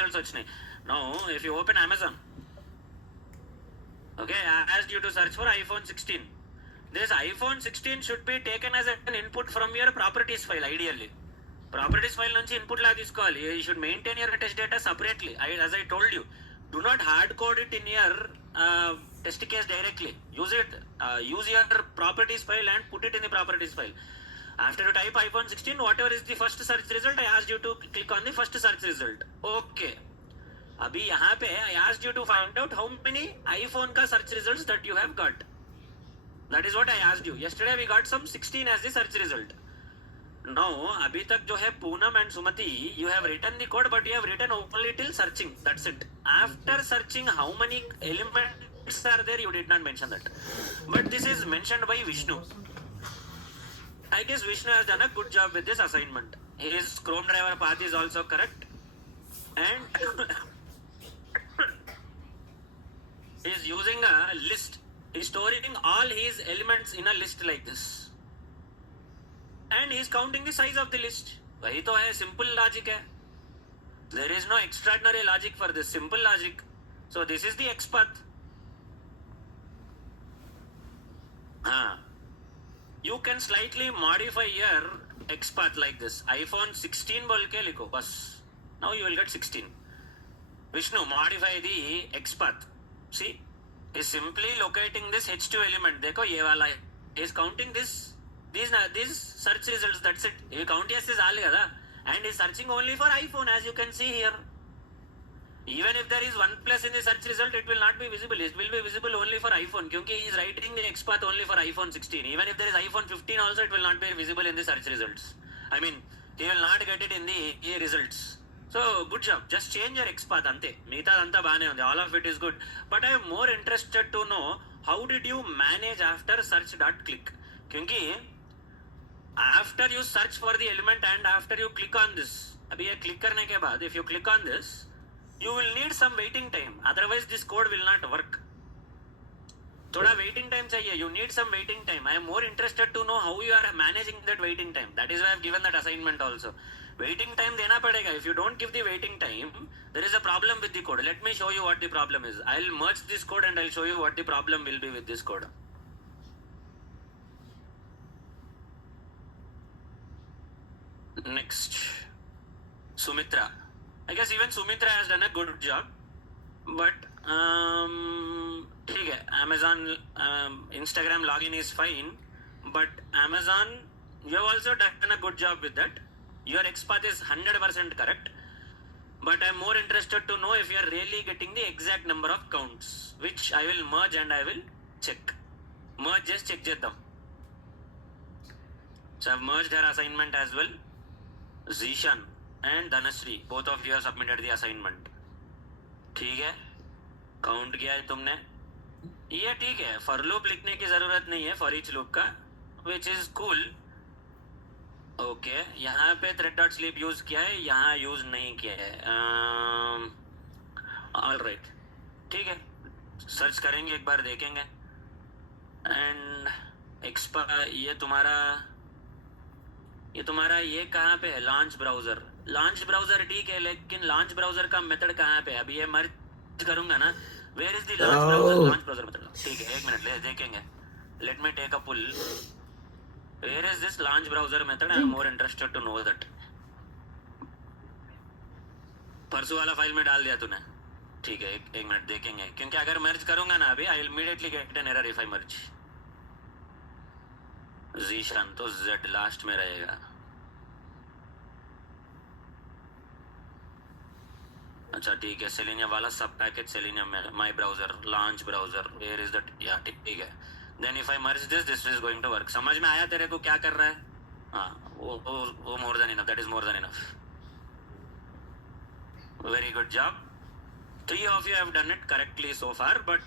results vachnayi. Now if you open Amazon, okay, I asked you to search for iPhone 16. This iPhone 16 should be taken as an input from your properties file. Ideally properties file nunchi input la తీసుకోవాలి. You should maintain your test data separately. As I told you, do not hard code it in your test case directly. Use your properties file and put it in the properties file. After you type iPhone 16, whatever is the first search result, I asked you to click on the first search result. Okay, अभी यहाँ पे I asked you to find out how many iPhone का search results that you have got. That is what I asked you. Yesterday we got some 16 as the search result. Now अभी तक जो है Poonam and Sumati, you have written the code, but you have written only till searching. That's it. After searching, how many elements are there? You did not mention that. But this is mentioned by Vishnu. I guess Vishnu has done a good job with this assignment. His Chrome driver path is also correct, and he is using a list. He is storing all his elements in a list like this, and he is counting the size of the list. वही तो है, simple logic है. There is no extraordinary logic for this, simple logic. So this is the X path. You can slightly modify your X path like this. iPhone 16 बोल के लिखो बस. Now you will get 16. Vishnu, modify the X path. See, is simply locating this H2 element. देखो ये वाला है. Is counting these search results. That's it. You count yes is all కదా. And is searching only for iPhone, as you can see here. Even if there is one plus in the search result, it will not be visible. It will be visible only for iPhone, क्योंकि he is writing the X path only for iPhone 16. Even if there is iPhone 15 also, it will not be visible in the search results. I mean, he will not get it in the results. So good job. Just change your X path ante. మిగతా అంతా బానే ఉంది. All of it is good. But I am more interested to know how did you manage after search.click. क्योंकि after you search for the element and after you click on this, अभी ये click करने के बाद if you click on this, you will need some waiting time. Otherwise this code will not work. थोड़ा waiting time चाहिए. You need some waiting time. I am more interested to know how you are managing that waiting time. That is why I have given that assignment also. Waiting time देना पड़ेगा. If you don't give the waiting time, there is a problem with the code. Let me show you what the problem is. I will merge this code and I will show you what the problem will be with this code. Next, Sumitra. I guess even Sumitra has done a good job, but ठीक है. Amazon Instagram login is fine, but Amazon, you have also done a good job with that. Your X path is 100% correct, but I am more interested to know if you are really getting the exact number of counts, which I will merge and I will check. Merge just check చేద్దాం. So I have merged her assignment as well. Zishan and Dhanasri, both of you have submitted the assignment. ठीक है, count किया है तुमने. ये ठीक है, for loop लिखने की जरूरत नहीं है फॉर ईच लूप का, विच इज कूल. ओके, यहाँ पे थ्रेड डॉट स्लीप यूज किया है, यहाँ यूज नहीं किया है. ऑल राइट, ठीक है, सर्च करेंगे एक बार, देखेंगे. एंड ये तुम्हारा ये कहाँ पे है? Launch browser. लॉन्च ब्राउजर ठीक है, लेकिन लॉन्च ब्राउजर का मेथड कहाँ पे है? अभी ये मर्ज करूंगा ना. Where is the launch browser? Launch browser method. ठीक है, एक मिनट ले देखेंगे. Let me take a pull. Where is this launch browser method? I am more interested to know that. परसों वाला फाइल में डाल दिया तूने. ठीक है, एक मिनट देखेंगे, क्योंकि अगर मर्ज करूंगा ना अभी, I will immediately get an error if I merge. Zeeshan तो जेड लास्ट में रहेगा. अच्छा ठीक है, सेलेनियम वाला सब पैकेज सेलेनियम में. My browser, launch browser, where is that? या ठीक है. Then if I merge this is going to work. समझ में आया तेरे को क्या कर रहा है? हाँ, वो more than enough. That is more than enough. Very good job. 3 of you have done it correctly so far, but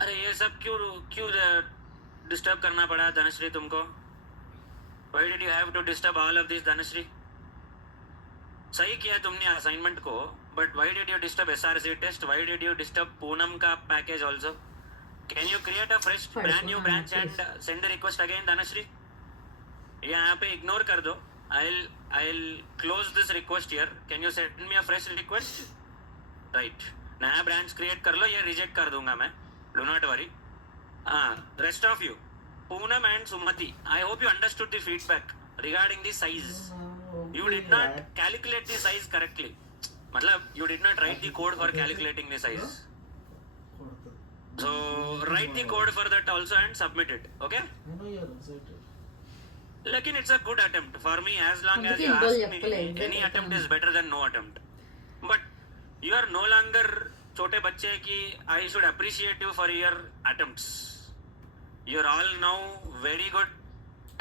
अरे ये सब क्यों डिस्टर्ब करना पड़ा धनश्री तुमको? Why did you have to disturb all of this, Dhanashree? सही किया तुमने असाइनमेंट को, but why did you disturb SRC test? Why did you disturb Poonam का package also? Can you create a brand new branch and send the request again, Dhanashree? यहाँ पे ignore कर दो. I'll close this request here. Can you send me a fresh request? Right. नया branch create कर लो, ये reject कर दूंगा मैं. Do not worry. Rest of you, Poonam and Sumati, I hope you understood the feedback regarding the size. You did not calculate the size correctly. मतलब you did not write the code for calculating the size. So write the code for that also and submit it. Okay? I know you are excited. Lekin it's a good attempt for me. As long as you ask me, any attempt is better than no attempt. But you are no longer छोटे बच्चे कि I should appreciate you for your attempts. You are all now very good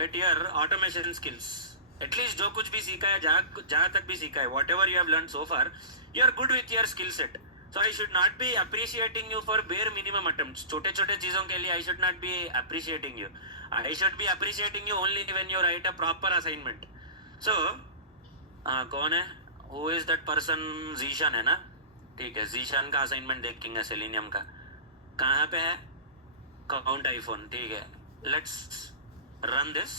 at your automation skills. At least जो कुछ भी सीखा है, जहाँ तक भी सीखा है, whatever you have learned so far, you are good with your skill set. So I should not be appreciating you for bare minimum attempts. छोटे छोटे चीजों के लिए I should not be appreciating you. I should be appreciating you only when you write a proper assignment. So कौन है? Who is that person? Zishan है ना? ठीक है, जीशान का असाइनमेंट देखेंगे सेलेनियम का. कहाँ पे है? Count iPhone. ठीक है, let's run this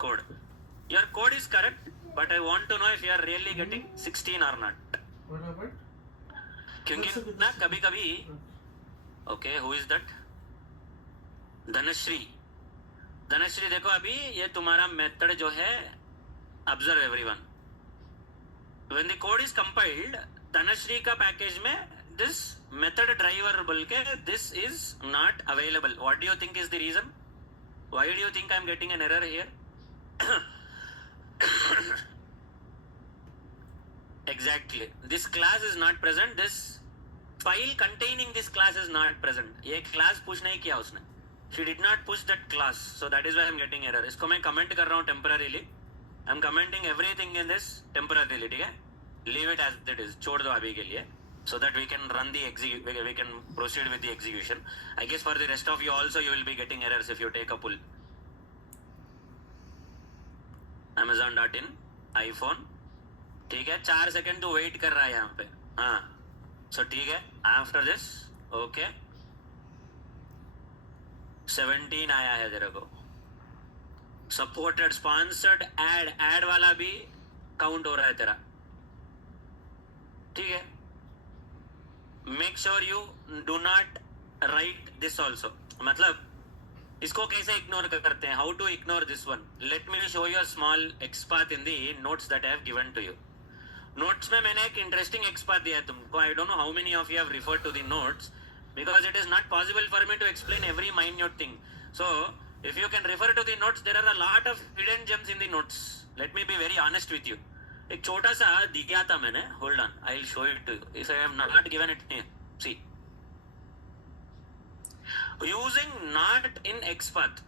code. Your code is correct, but I want to know if you are really getting 16 और नॉट. What happened? क्योंकि ना कभी कभी. Okay, who is that? Dhanashri. Dhanashri देखो, अभी ये तुम्हारा मेथड जो है, observe everyone. When the code is compiled, Dhanashri का पैकेज में this method driver बोल के this is not available. What do you think is the reason? Why do you think I am getting an error here? Exactly. This class is not present. This file containing this class is not present. ये class push नहीं किया उसने. She did not push that class. So that is why I am getting error. इसको मैं comment कर रहा हूँ temporarily. I am commenting everything in this temporarily. ठीक है? Leave it as it is. छोड़ दो अभी के लिए, so that we can run the we can proceed with the execution. I guess for the rest of you also you will be getting errors if you take a pull. Amazon.in iPhone. ठीक है, 4 second तो wait कर रहा है यहाँ पे. हाँ, so ठीक है. After this, okay. 17 आया है तेरे को. Supported, sponsored, ad वाला भी काउंट हो रहा है तेरा. ठीक है. Make sure you do not write this also. मतलब इसको कैसे इग्नोर करते हैं? How to ignore this one? Let me show you a small XPath in the notes that I have given to you. Notes में मैंने एक interesting XPath दिया है तुमको. I don't know how many of you have referred to the notes, because it is not possible for me to explain every minute thing. So if you can refer to the notes, there are a lot of hidden gems in the notes. Let me be very honest with you. एक छोटा सा दिया था मैंने. Hold on, I will show it to you if I have not given it here. See, using not in XPath.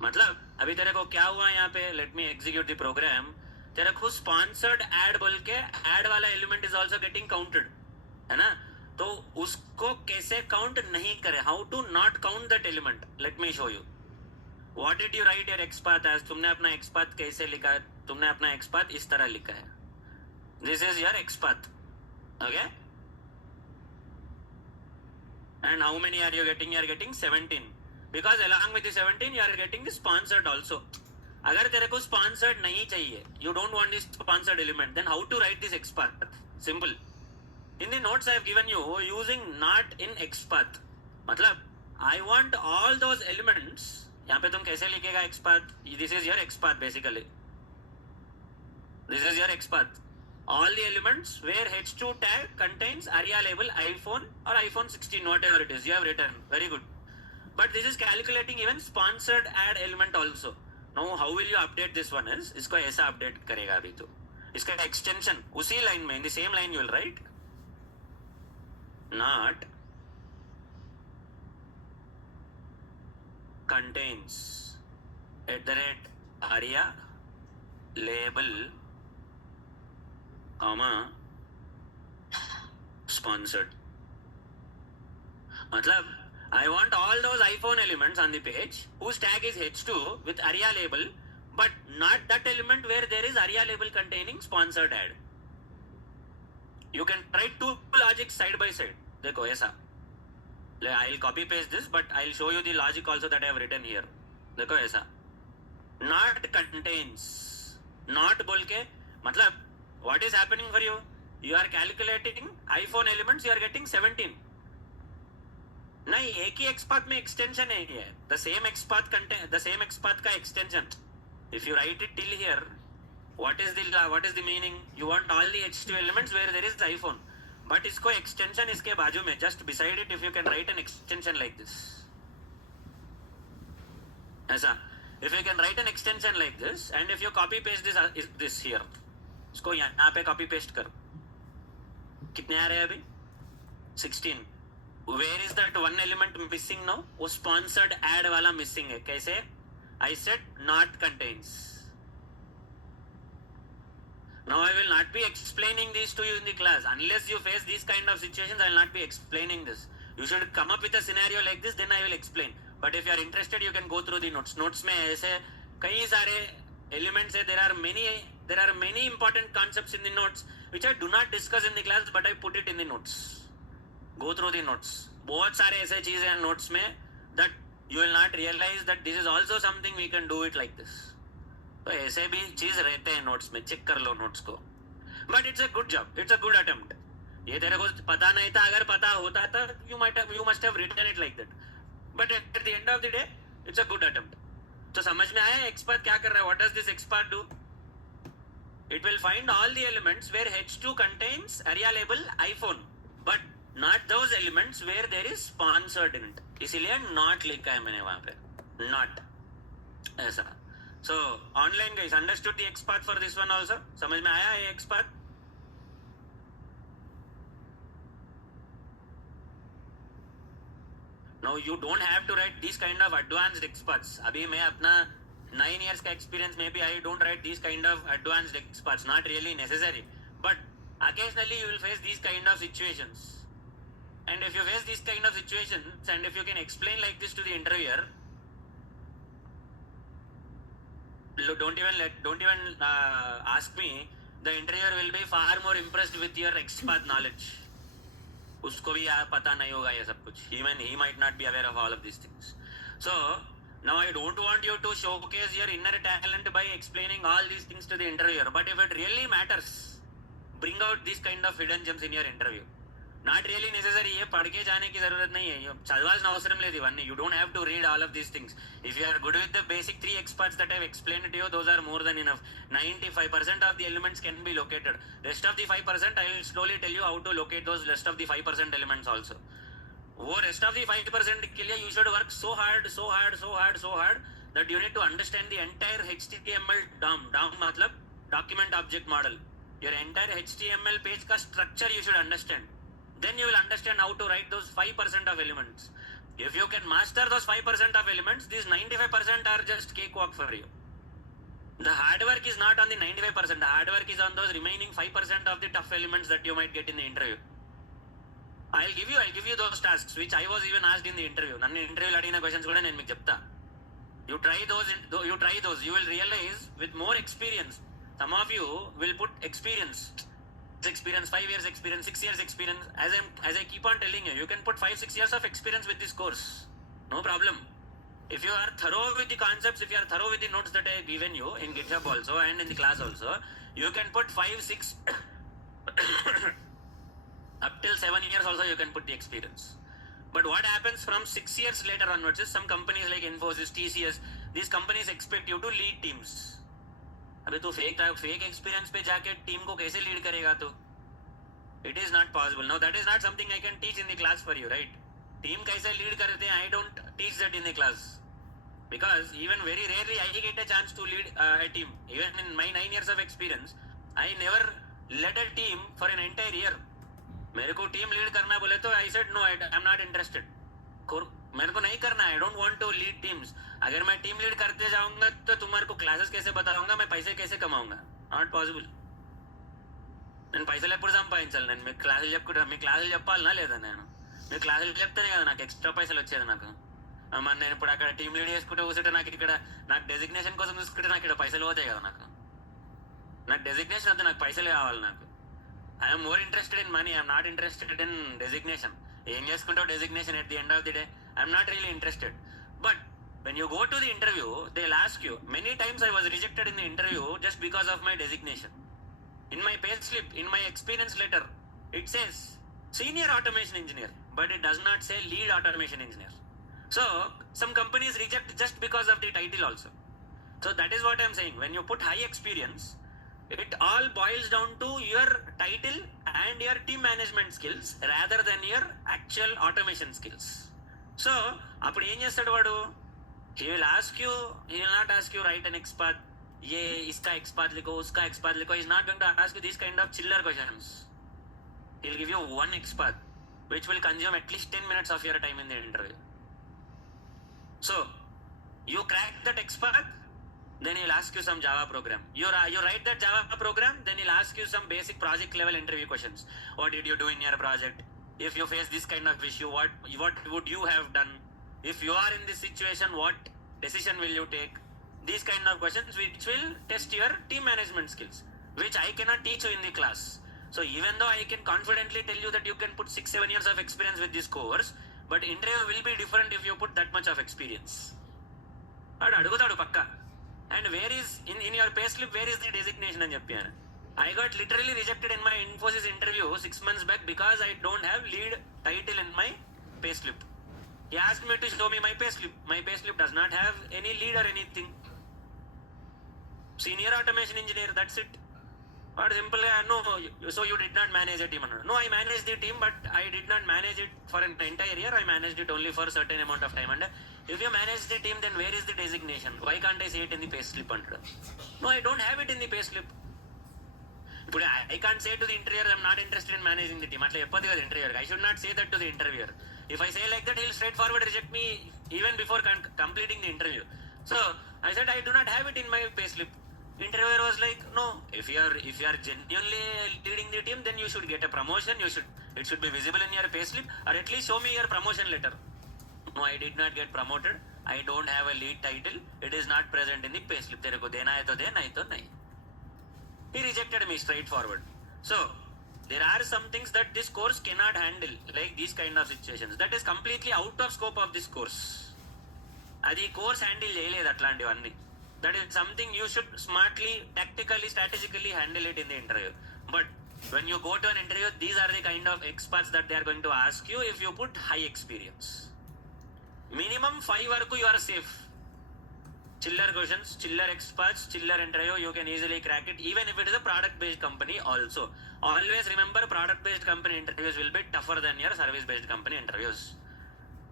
मतलब अभी तेरे को क्या हुआ यहाँ पे? Let me execute the program. तेरे को स्पॉन्सर्ड एड बोल के एड वाला element is also getting counted, है ना? तो उसको कैसे काउंट नहीं करे? How to not count that element? Let me show you. What did you write your XPath as? तुमने अपना एक्सपाथ कैसे लिखा? तुमने अपना एक्सपाथ इस तरह लिखा है. This is your XPath. Okay, and how many are you getting? You are getting 17, because along with the 17 you are getting the sponsored also. अगर तेरे को sponsored नहीं चाहिए, you don't want this sponsored element, then how to write this XPath? Simple. In the notes I have given you using not in XPath. मतलब I want all those elements. यहाँ पे तुम कैसे लिखेगा XPath? This is your XPath basically. This is your XPath. All the elements where h2 tag contains area label iPhone or iPhone 16, whatever it is, you have written. Very good. But this is calculating even sponsored add element also. Now how will you update this one is, इसको ऐसा update करेगा अभी तो. इसका extension उसी line में, in the same line you will write not contains @aria label comma sponsored. मतलब I want all those iPhone elements on the page whose tag is h2 with area label, but not that element where there is area label containing sponsored ad. You can write two logics side by side. देखो ऐसा. I'll copy paste this, but I'll show you the logic also that I have written here. देखो ऐसा. Not contains. not बोल के मतलब what is happening for you? You are calculating iPhone elements, you are getting 17. नहीं, एक ही XPath में extension है ये, the same XPath content, the same XPath का extension. If you write it till here, what is the meaning? You want all the H2 elements where there is iPhone, but इसको extension इसके बाजू में, just beside it, if you can write an extension like this, ऐसा, if you can write an extension like this, and if you copy paste this here, इसको यहाँ पे copy paste कर, कितने आ रहे हैं अभी? 16. Where is that one element missing now? वो sponsored add वाला missing है. कैसे? I said not contains. Now I will not be explaining these to you in the class. Unless you face these kind of situations, I will not be explaining this. You should come up with a scenario like this, then I will explain. But if you are interested, you can go through the notes. Notes में ऐसे कई सारे elements है. There are many important concepts in the notes which I do not discuss in the class, but I put it in the notes. Go through the notes. बहुत सारे ऐसे चीजें हैं notes में that you will not realize that this is also something we can do it like this. तो ऐसे भी चीज रहते हैं notes में, check कर लो notes को. But it's a good job, it's a good attempt. ये तेरे को पता नहीं था, अगर पता होता था you must have written it like that. But at the end of the day, it's a good attempt. तो समझ में आया XPath क्या कर रहा है? What does this XPath do? It will find all the elements where H2 contains area label iPhone, but not those elements where there is sponsored in it. इसीलिए not लिखा है मैंने वहाँ पे, not ऐसा. So online guys, understood the XPath for this one also? समझ में आया ये XPath? Now you don't have to write these kind of advanced XPaths. अभी मैं अपना 9 years का experience में भी I don't write these kind of advanced XPaths. Not really necessary. But occasionally you will face these kind of situations. And if you face these kind of situations, and if you can explain like this to the interviewer, don't even ask me. The interviewer will be far more impressed with your XPath knowledge. उसको भी पता नहीं होगा ये सब कुछ. He might not be aware of all of these things. So now I don't want you to showcase your inner talent by explaining all these things to the interviewer. But if it really matters, bring out these kind of hidden gems in your interview. Not really necessary. ये पढ़ के जाने की जरूरत नहीं है. चलवाल्సిన అవసరం లేదు ఇవన్నీ. You don't have to read all of these things. If you are good with the basic 3 XPaths that I have explained to you, those are more than enough. 95% of the elements can be located. Rest of the 5%, I will slowly tell you how to locate those rest of the 5% elements also. वो rest of the 5% के लिए you should work so hard that you need to understand the entire HTML DOM मतलब document object model. Your entire HTML page का structure you should understand. Then you will understand how to write those 5% of elements. If you can master those 5% of elements, these 95% are just cakewalk for you. The hard work is not on the 95%. The hard work is on those remaining 5% of the tough elements that you might get in the interview. I'll give you those tasks which I was even asked in the interview. నన్ను ఇంటర్వ్యూలో అడిగిన questions కూడా నేను మీకు చెప్తా. You try those. You will realize with more experience. Some of you will put experience, 5 years experience, 6 years experience. As I keep on telling you, you can put 5-6 years of experience with this course. No problem. If you are thorough with the concepts, if you are thorough with the notes that I have given you in GitHub also and in the class also, you can put 5-6 up till 7 years also you can put the experience. But what happens from 6 years later onwards is some companies like Infosys, TCS, these companies expect you to lead teams. अबे तू fake experience पे जाके team को कैसे lead करेगा तू? It is not possible. Now that is not something I can teach in the class for you, right? Team कैसे lead करते हैं, I don't teach that in the class. Because even very rarely I get a chance to lead a team. Even in my 9 years of experience, I never led a team for an entire year. मेरे को team lead करना बोले तो I said no, I am not interested. मेरे को नहीं करना है. I don't want to lead teams. अगर मैं टीम लीड करते जाऊंगा तो तुम्हारे को क्लासेस कैसे बताऊंगा, मैं पैसे कैसे కమాऊंगा? Not possible. నేను పైసలు ఎప్పుడు సంపాదించాలి? నేను మీకు క్లాసులు చెప్పాలనా లేదా? మీరు క్లాసులు చెప్తేనే కదా నాకు ఎక్స్ట్రా పైసలు వచ్చేది. నాకు మరి నేను ఇప్పుడు అక్కడ టీం లీడ్ చేసుకుంటే కూర్చుంటే నాకు డెసిగ్నేషన్ కోసం చూసుకుంటే నాకు ఇక్కడ పైసలు పోతాయి కదా. నాకు డెసిగ్నేషన్ వద్దు, నాకు పైసలు కావాలి. నాకు I'm more interested in money. I'm not interested in designation. ఏం చేసుకుంటావు designation? At the end of the day I'm not really interested. But when you go to the interview, they'll ask you. Many times I was rejected in the interview just because of my designation. In my pay slip, in my experience letter, it says senior automation engineer, but it does not say lead automation engineer. So some companies reject just because of the title also. So that is what I'm saying. When you put high experience, it all boils down to your title and your team management skills rather than your actual automation skills. So అప్పుడు ఏం చేస్తాడు వాడు? He will not ask you write an XPath, ये इसका XPath लिखो, उसका XPath लिखो. He's not going to ask you these kind of chiller questions. He'll give you one XPath which will consume at least 10 minutes of your time in the interview. So you crack that XPath, then he'll ask you some Java program. You write that Java program, then he'll ask you some basic project level interview questions. What did you do in your project? If you face this kind of issue, what would you have done? If you are in this situation, what decision will you take? These kind of questions which will test your team management skills, which I cannot teach you in the class. So even though I can confidently tell you that you can put 6-7 years of experience with this course, but interview will be different if you put that much of experience. అడుగుతాడు పక్క. And where is in your payslip, where is the designation అని చెప్పాను. I got literally rejected in my Infosys interview 6 months back because I don't have lead title in my payslip. He asked me to show me my payslip. My payslip does not have any lead or anything. Senior automation engineer, that's it. But simply, no, so you did not manage a team. No, I managed the team, but I did not manage it for an entire year. I managed it only for a certain amount of time. And if you manage the team, then where is the designation? Why can't I say it in the payslip? No, I don't have it in the payslip. But I can't say to the interviewer, I'm not interested in managing the team. I should not say that to the interviewer. If I say like that, he'll straightforward reject me even before completing the interview. So I said I do not have it in my payslip. Interviewer was like, no, if you are genuinely leading the team, then you should get a promotion. It should be visible in your payslip, or at least show me your promotion letter. No, I did not get promoted. I don't have a lead title. It is not present in the payslip. तेरे को देना है तो दे, नहीं तो नहीं. He rejected me straightforward. So there are some things that this course cannot handle, like these kind of situations. That is completely out of scope of this course. అది course handle చేయలేదు అట్లాంటివన్నీ. That is something you should smartly, tactically, strategically handle it in the interview. But when you go to an interview, these are the kind of experts that they are going to ask you if you put high experience. Minimum 5 varaku you are safe. Chiller questions, chiller experts, chiller interview, you can easily crack it, even if it is a product based company also. Always remember, product based company interviews will be tougher than your service based company interviews.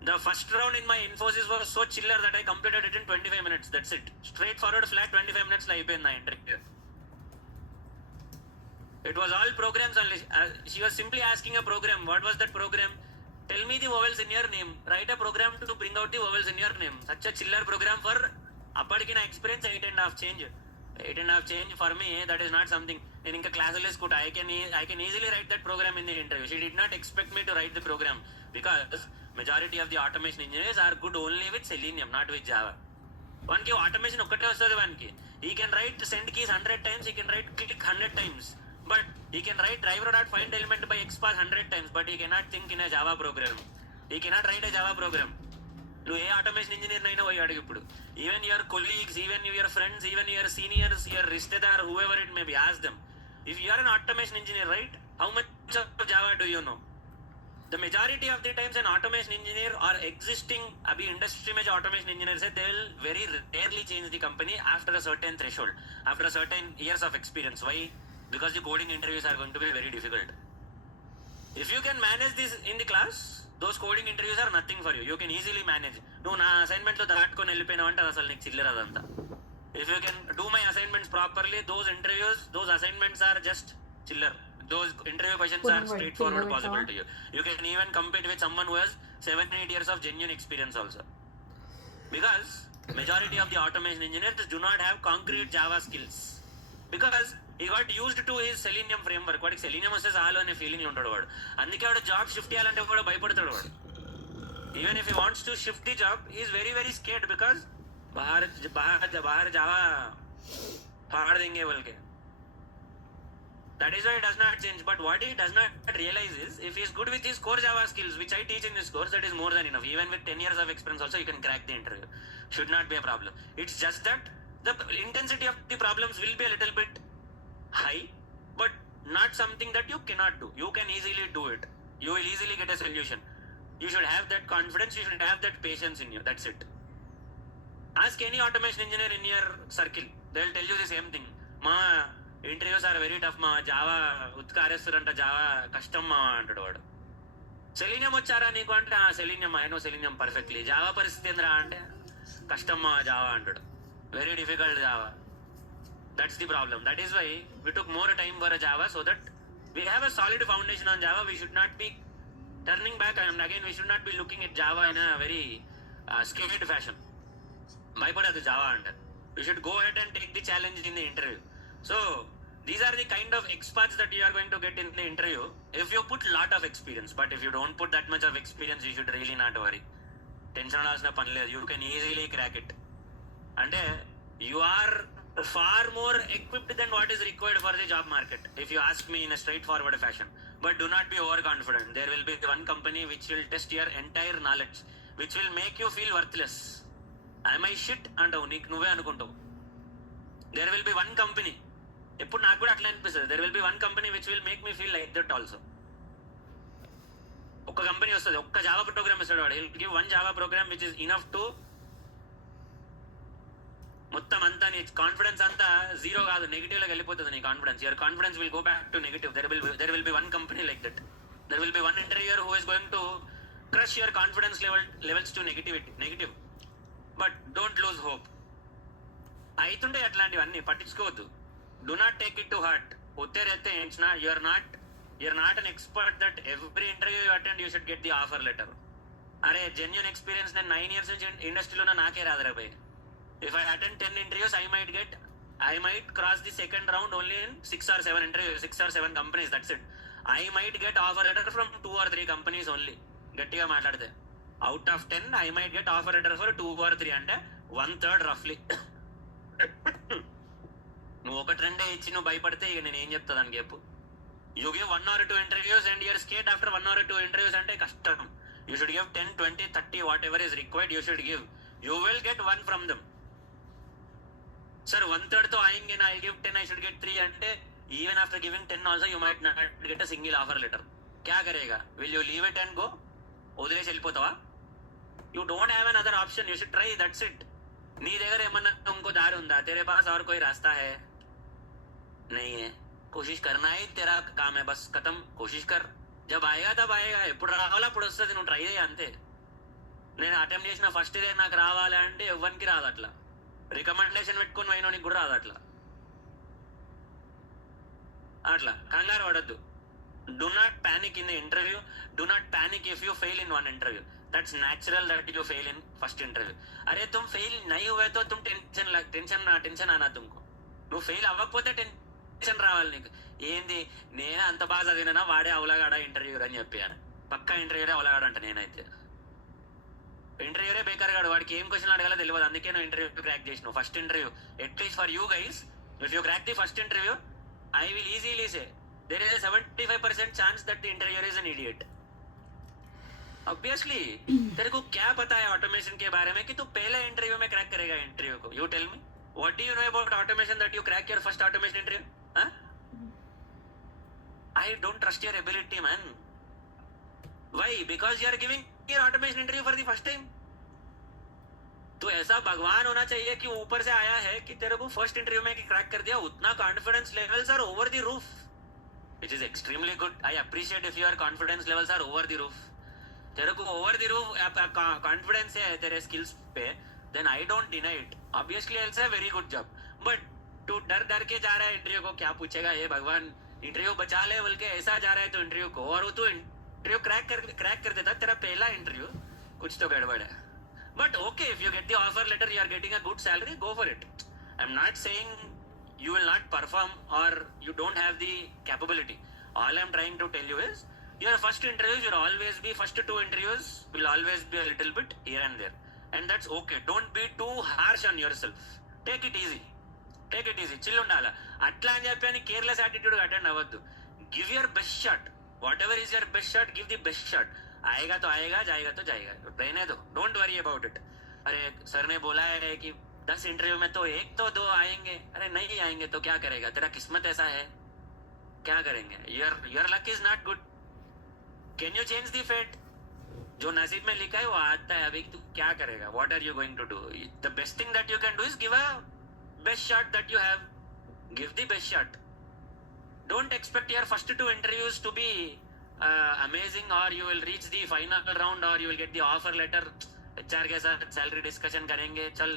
The first round in my Infosys was so chiller that I completed it in 25 minutes. That's it. Straightforward, flat 25 minutes live in the interview. It was all programs only. She was simply asking a program. What was that program? Tell me the vowels in your name. Write a program to bring out the vowels in your name. Such a chiller program for అప్పటికి నా experience 8.5 change. 8.5 change for me, that is not something. నేను ఇంకా క్లాసులు వేసుకుంటా. I can easily write that program in the interview. She did not expect me to write the program because majority of the automation engineers are good only with Selenium, not with Java. వానికి automation ఒక్కటే వస్తుంది వానికి. He can write send keys 100 times, he can write click 100 times, but he can write driver.find element by XPath 100 times, but he cannot think in a Java program. He cannot write a Java program. నువ్వు ఏ automation engineer అయినా పోయి అడుగు ఇప్పుడు. Even your colleagues, even your friends, even your seniors, your రిశ్తేదార్, whoever it may be, ask them, if you are an automation engineer, right, how much of Java do you know? The majority of the times an automation engineer or existing abhi industry mein jo automation engineers hai, they will very rarely change the company after a certain threshold, after a certain years of experience. Why? Because the coding interviews are going to be very difficult. If you can manage this in the class, those coding interviews are nothing for you. You can easily manage. నువ్వు నా అసైన్మెంట్లో దాటుకొని వెళ్ళిపోయినావు అంటే అసలు నీకు చిల్లర అదంతా. If you can do my assignments properly, those interviews, those assignments are just chiller. Those interview questions are straightforward possible to you. You can even compete with someone who has 7-8 years of genuine experience also. Because majority of the automation engineers do not have concrete Java skills. Because he got used to his Selenium framework. వాడికి Selenium వస్తే చాలు అనే ఫీలింగ్లో ఉంటాడు వాడు. అందుకే వాడు job shift చేయాలంటే కూడా భయపడతాడు వాడు. Even if he wants to shift the job, he is very very scared because बाहर जावा फाड़ देंगे बोल के. That is why it does not change. But what he does not realize is, if he is good with his core Java skills, which I teach in this course, that is more than enough. Even with 10 years of experience also, you can crack the interview. Should not be a problem. It's just that the intensity of the problems will be a little bit high, but not something that you cannot do. You can easily do it. You will easily get a solution. You should have that confidence. You should have that patience in you. That's it. Ask any automation engineer in your circle. They'll tell you the same thing. Ma interviews are very tough మా, Java ఉత్కారేస్తారంట, Java కష్టం మా అంటాడు వాడు. Selenium వచ్చారా నీకు అంటే, Selenium I know Selenium perfectly. Java పరిస్థితి ఏంద్రా అంటే, కష్టం మా జావా అంటాడు, very difficult Java. That's the problem. That is why we took more time for Java, so that we have a solid foundation on Java. We should not be turning back and again. We should not be looking at Java in a very skated fashion. భయపడదు Java అంటే. We should go head and take the challenge in the interview. So these are the kind of experts that you are going to get in the interview if you put lot of experience. But if you don't put that much of experience, you should really not worry. Tension alasna pani ledhu. You can easily crack it. And you are far more equipped than what is required for the job market, if you ask me in a straightforward fashion. But do not be overconfident. There will be one company which will test your entire knowledge, which will make you feel worthless. Am I shit antavu, neeku nuve anukuntavu. There will be one company, ఎప్పుడు నాకు కూడా అట్లా అనిపిస్తుంది, there will be one company which will make me feel like that also. ఒక్క company వస్తుంది, ఒక్క Java programme ఇస్తాడు వాడు. Will give one Java programme which is enough to మొత్తం అంతా నీ కాన్ఫిడెన్స్ అంతా జీరో కాదు, నెగిటివ్లోకి వెళ్ళిపోతుంది నీ confidence. Your confidence will go back to negative. There will be one company like that. There will be one interviewer who is going to crush your confidence levels to negative. But don't lose hope. అవుతుంటే అట్లాంటివన్నీ పట్టించుకోవద్దు. Do not take it to heart. Utte rehte it's not, you're not an expert that every interview you attend you should get the offer letter. Are genuine experience నేను 9 years నుంచి ఇండస్ట్రీలో నాకే రాదురా భయ్. If I attend 10 interviews, I might cross the second round only in 6 or 7 interviews, 6 or 7 companies, that's it. I might get offer letter from 2 or 3 companies only. గట్టిగా మాట్లాడితే out of 10 I might get offer letter for 2 or 3, అంటే 1/3 roughly. నువ్వు ఒకటి రెండే ఇచ్చి నువ్వు భయపడితే ఇక నేను ఏం చెప్తా దానికి చెప్పు. You give 1 or 2 interviews and you're scared after 1 or 2 interviews అంటే కష్టం. You should give 10, 20, 30, whatever is required you should give. You will get one from them. Sir, 1/3 తో ఆయింగే నా, I give 10, I should get 3 అంటే even after giving 10 also you might not get a single offer letter. क्या करेगा? Will you leave it and go? వదిలేసి వెళ్ళిపోతావా? You don't have another option. You should try, that's it. నీ దగ్గర ఏమన్నా ఇంకో దారి ఉందా? तेरे पास और कोई रास्ता है? नहीं है. कोशिश करना ही तेरा काम है, बस खत्म. कोशिश कर, जब आएगा तब आएगा. ఎప్పుడు రావాలా అప్పుడు వస్తుంది, నువ్వు ట్రై చేయి అంతే. నేను అటెంప్ట్ చేసిన ఫస్ట్ డే నాకు రావాలి అంటే ఎవరికి రాదు అట్లా. రికమెండేషన్ పెట్టుకుని పోయినోనికి కూడా రాదు అట్లా. కంగారు పడద్దు. Do not panic in the interview. Do not panic if you fail in one interview. That's natural that you fail in first interview. अरे तुम फेल नहीं हुए तो तुम टेंशन आना तुमको. నువ్వు ఫెయిల్ అవ్వకపోతే టెన్షన్ రావాలి నీకు. ఏంది నేను అంత బాగా చదివినా వాడే అవలగాడ ఇంటర్వ్యూ అని చెప్పాను. పక్కా ఇంటర్వ్యూరే అవలగాడు అంట. నేనైతే ఇంటర్వ్యూరే బేకార్ గాడు, వాడికి ఏం క్వశ్చన్ అడగాలో తెలియదు. అందుకే నువ్వు ఇంటర్వ్యూ క్రాక్ చేసినావు first interview. At least for you guys, if you crack the first interview, I will easily say there is a 75% chance that the interviewer is an idiot. Obviously, तेरे को क्या पता है ऑटोमेशन के बारे में कि तू पहले इंटरव्यू में क्रैक करेगा इंटरव्यू को? You tell me, what do you know about automation that you crack your first automation interview? Huh? I don't trust your ability, man. Why? Because you are giving your automation interview for the first time. तो ऐसा भगवान होना चाहिए कि ऊपर से आया है कि तेरे को फर्स्ट इंटरव्यू में क्रैक कर दिया. उतना confidence levels are over the roof, which is extremely good. I appreciate if your confidence levels are over the roof. तेरे को ओवर द रूफ कॉन्फिडेंस है तेरे स्किल्स पे, then I don't deny it. Obviously I'll say very good job. But तू डर के जा रहा है इंटरव्यू को, क्या पूछेगा ये भगवान, इंटरव्यू बचा ले बोल के ऐसा जा रहा है तो इंटरव्यू को, और तू इंटरव्यू क्रैक कर देता. तेरा पहला इंटरव्यू, कुछ तो गड़बड़ है. But okay, if you get the offer letter, you are getting a good salary, go for it. I'm not saying you will not perform or you don't have the capability. All I'm trying to tell you is your first interviews will always be, first 2 interviews will always be a little bit here and there, and that's okay. Don't be too harsh on yourself. Take it easy. Take it easy, chill ఉండాలి. అట్లా అని చెప్పి అని careless attitude attend అవ్వద్దు. Give your best shot, whatever is your best shot, give the best shot. आएगा तो आएगा, जाएगा तो जाएगा, रहने दो, डोंट वरी अबाउट इट. अरे सर ने बोला है कि 10 इंटरव्यू में तो 1 तो 2 आएंगे. अरे नहीं आएंगे तो क्या करेगा, तेरा किस्मत ऐसा है, क्या करेंगे. Your luck is not good, can you change the fate. जो नसीब में लिखा है वो आता है, अभी तू क्या करेगा, what are you going to do. The best thing that you can do is give a best shot that you have. Give the best shot. Don't expect your first 2 interviews to be amazing, or you will reach the final round, or you will get the offer letter. HR के साथ salary discussion करेंगे, चल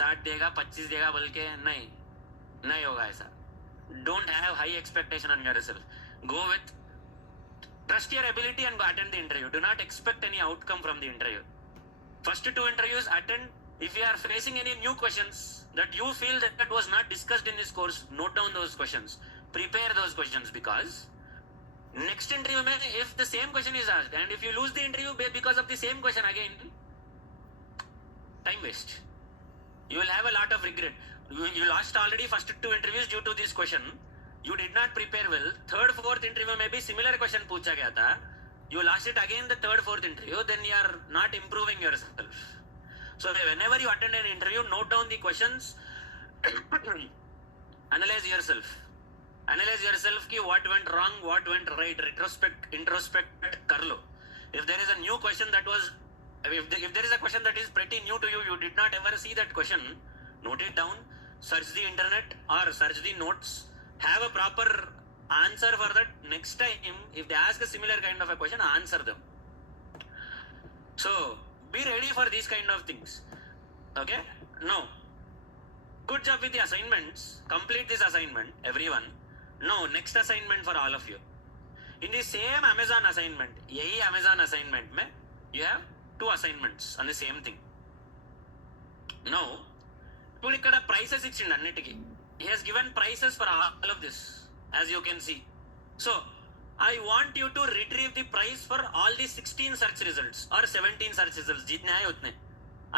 60 देगा 25 देगा बोल के, नहीं होगा ऐसा. Don't have high expectation on yourself. Go with, trust your ability and go attend the interview. Do not expect any outcome from the interview. First 2 interviews attend. If you are facing any new questions that you feel that was not discussed in this course, note down those questions, prepare those questions, because next interview mein if the same question is asked and if you lose the interview because of the same question again, time waste. You will have a lot of regret. You lost already first 2 interviews due to this question. You did not prepare well. Third, fourth interview में भी similar question पूछा गया था. You lost it again the third, fourth interview. Then you are not improving yourself. So whenever you attend an interview, note down the questions. Analyze yourself. Analyze yourself ki what went wrong, what went right. Retrospect, introspect kar lo. If there is a new question that was, if there is a question that is pretty new to you, you did not ever see that question, note it down, search the internet or search the notes, have a proper answer for that. Next time if they ask a similar kind of a question, answer them. So be ready for these kind of things. Okay, now good job with the assignments. Complete this assignment, everyone. Now next assignment for all of you. In the same Amazon assignment, yahi Amazon assignment mein you have 2 assignments on the same thing. Now ఇప్పుడు ఇక్కడ prices ఇచ్చిండు అన్నిటికీ. He has given prices for all of this, as you can see. So I want you to retrieve the price for all the 16 search results or 17 search results, जितने आए उतने.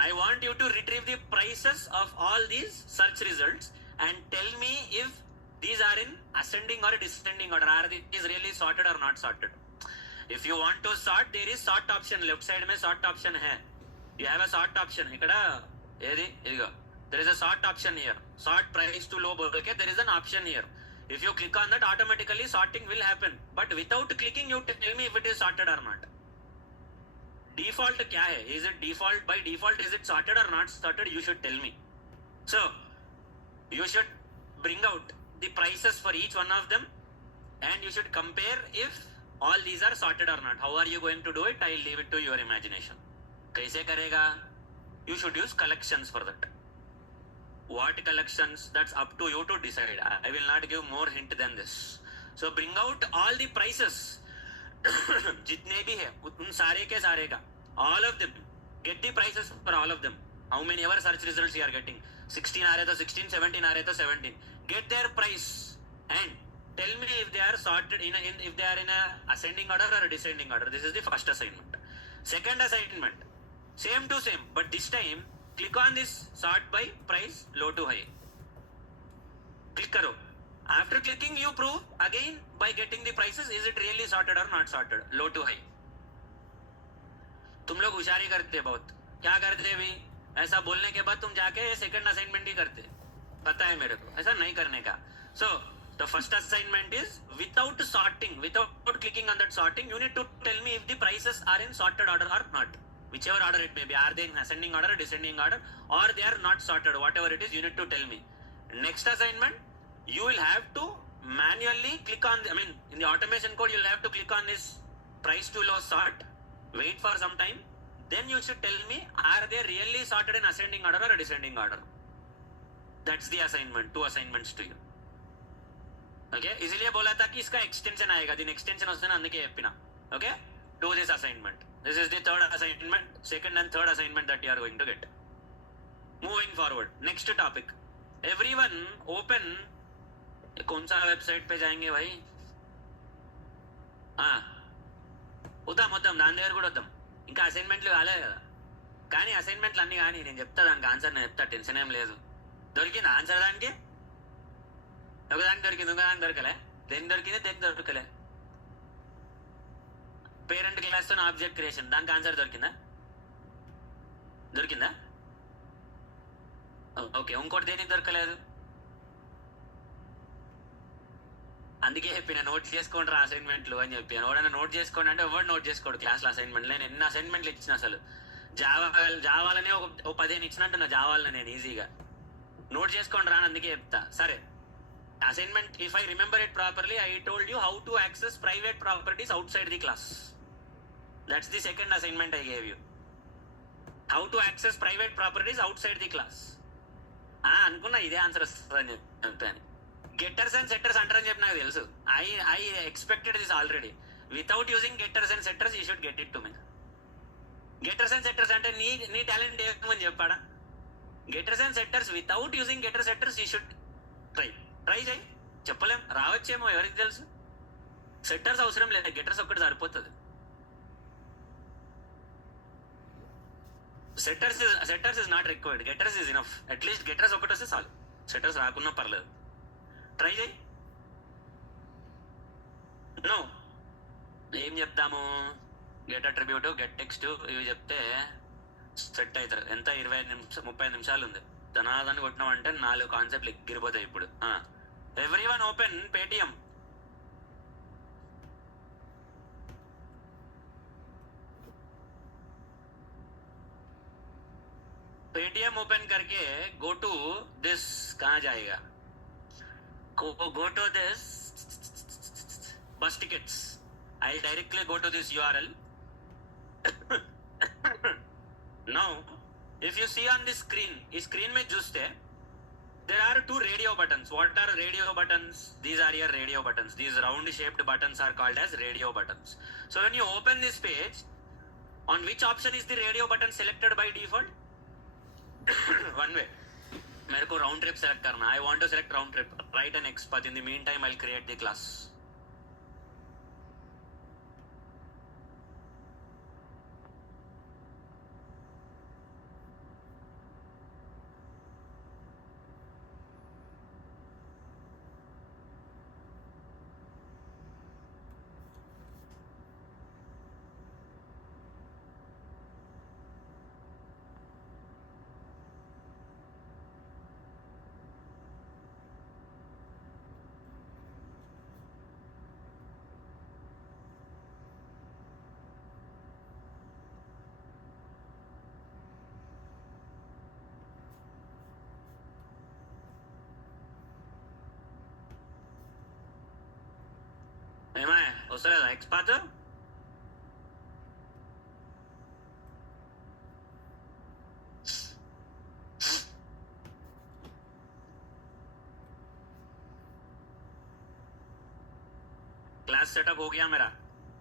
I want you to retrieve the prices of all these search results and tell me if these are in ascending or descending order. Are these really sorted or not sorted? If you want to sort, there is sort option. Left side में sort option है. You have a sort option. ఇక్కడ ఏది ఇదిగో. There is a sort option here. Sort price to low बोल के there is an option here. If you click on that, automatically sorting will happen. But without clicking, you tell me if it is sorted or not. Default क्या है? Is it default? By default, is it sorted or not sorted? You should tell me. So you should bring out the prices for each one of them, and you should compare if all these are sorted or not. How are you going to do it? I'll leave it to your imagination. कैसे करेगा? You should use collections for that. What collections? That's up to you to decide. I will not give more hint than this. So bring out all the prices. जितने भी है उन सारे के सारे का, all of them. Get the prices for all of them. How many ever search results you are getting. 16 आ रहे तो 16, 17 आ रहे तो 17. Get their price and tell me if they are sorted if they are in a ascending order or a descending order. This is the first assignment. Second assignment, same to same, but this time click on this sort by price low to high. Click करो. After clicking, you prove again by getting the prices, is it really sorted or not sorted, low to high. तुम लोग होशियारी करते हैं बहुत. क्या करते भी, ऐसा बोलने के बाद तुम जाके सेकंड असाइनमेंट ही करते, पता है मेरे को. ऐसा नहीं करने का. So the first assignment is without sorting, without clicking on that sorting, you need to tell me if the prices are in sorted order or not. Whichever order it may be, are they in ascending order, descending order, or they are not sorted, whatever it is, you need to tell me. Next assignment, you will have to manually click on in the automation code, you will have to click on this price to low sort, wait for some time, then you should tell me, are they really sorted in ascending order or descending order. That's the assignment, 2 assignments to you. Okay, इसलिए बोला था कि इसका extension आएगा, दिन extension వస్తేనే అందుకే చెప్పిన. Okay, do this assignment. This is the third assignment, second and third assignment that you are going to get. Moving forward, next topic. Everyone open. कौन सा वेबसाइट पे जाएंगे भाई? వద్దాం దాని దగ్గర కూడా వద్దాం. ఇంకా అసైన్మెంట్లు కాలేదు కదా. కానీ అసైన్మెంట్లు అన్నీ కానీ నేను చెప్తా, దానికి ఆన్సర్ నేను చెప్తా, టెన్షన్ ఏం లేదు. దొరికింది ఆన్సర్ దానికి? ఒకదానికి దొరికింది ఇంకోదానికి దొరకలే, దేనికి దొరికింది దేనికి దొరకలే. పేరెంట్ క్లాస్ తో ఆబ్జెక్ట్ క్రియేషన్, దానికి ఆన్సర్ దొరికిందా? దొరికిందా? ఓకే, ఇంకోటి దేనికి దొరకలేదు? అందుకే చెప్పిన నోట్ చేసుకోండి రా అసైన్మెంట్లు అని చెప్పి. ఎవడైనా నోట్ చేసుకోండి అంటే ఎవరు నోట్ చేసుకోడు క్లాస్లో అసైన్మెంట్. నేను ఎన్ని అసైన్మెంట్లు ఇచ్చిన అసలు జావాలనే ఒక 15 ఇచ్చినట్టున్నా జావాలని నేను ఈజీగా. నోట్ చేసుకోండి రా అందుకే చెప్తా. సరే, assignment if I remember it properly I told you how to access private properties out side the class. That's the second assignment I gave you. How to access private properties out side the class. అనుకున్నా ఇదే answer వస్తుందని చెప్పాను. గెట్టర్స్ and setters అంటారని చెప్పి నాకు తెలుసు. I expected this already. Without using గెట్టర్స్ and setters you should get it to me. గెట్టర్స్ and setters అంటే నీ టాలెంట్ ఏమని చెప్పాడా? గెట్టర్స్ and setters without using getter setters you should try చేయి. చెప్పలేం, రావచ్చేమో, ఎవరికి తెలుసు. సెట్టర్స్ అవసరం లేదు, గెటర్స్ ఒక్కటి సరిపోతుంది. Setters is not required, getters is enough. At least getters ఒకటి వస్తే చాలు, సెట్టర్స్ రాకున్నా పర్లేదు. ట్రై చేయి. నో, ఏం చెప్తాము? గెట్ అట్రిబ్యూట్, గెట్ టెక్స్ట్ ఇవి చెప్తే సెట్ అవుతారు. ఎంత 30 నిమిషాలు ఉంది. ధనాదాన్ని కొట్టినామంటే 4 కాన్సెప్ట్లు ఎగిరిపోతాయి ఇప్పుడు. Everyone open Paytm. Paytm open करके गो टू दिस, कहाँ जाएगा? go to this bus tickets. I'll directly go to this URL. Now if you see on the screen, इस screen में చూస్తే there are 2 radio buttons. What are radio buttons? These are your radio buttons. These round shaped buttons are called as radio buttons. So when you open this page, on which option is the radio button selected by default? One way. मेरे को round trip select करना. I want to select round trip. Write an XPath. In the meantime, I'll create the class. ఏమాయ్ వస్తలేదా XPath? Class setup हो गया मेरा.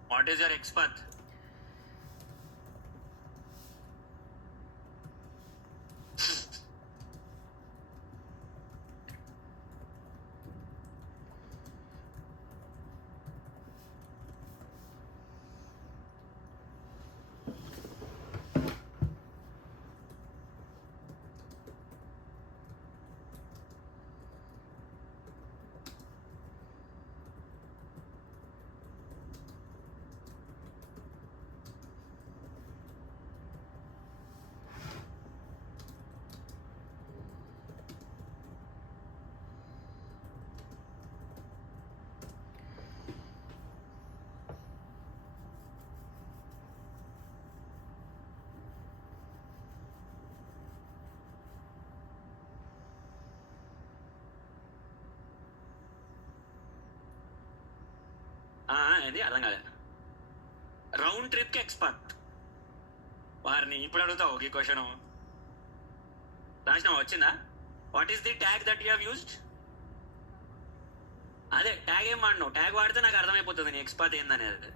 What is your XPath? ఇది అర్థం కాదు. రౌండ్ ట్రిప్ కి XPath వారిని ఇప్పుడు అడుగుతావు. ఈ క్వశ్చన్ రాసినా వచ్చిందా? What is the tag that you have used? అదే ట్యాగ్ ఏం వాడినావు? ట్యాగ్ వాడితే నాకు అర్థమైపోతుంది నీ XPath ఏందనేది.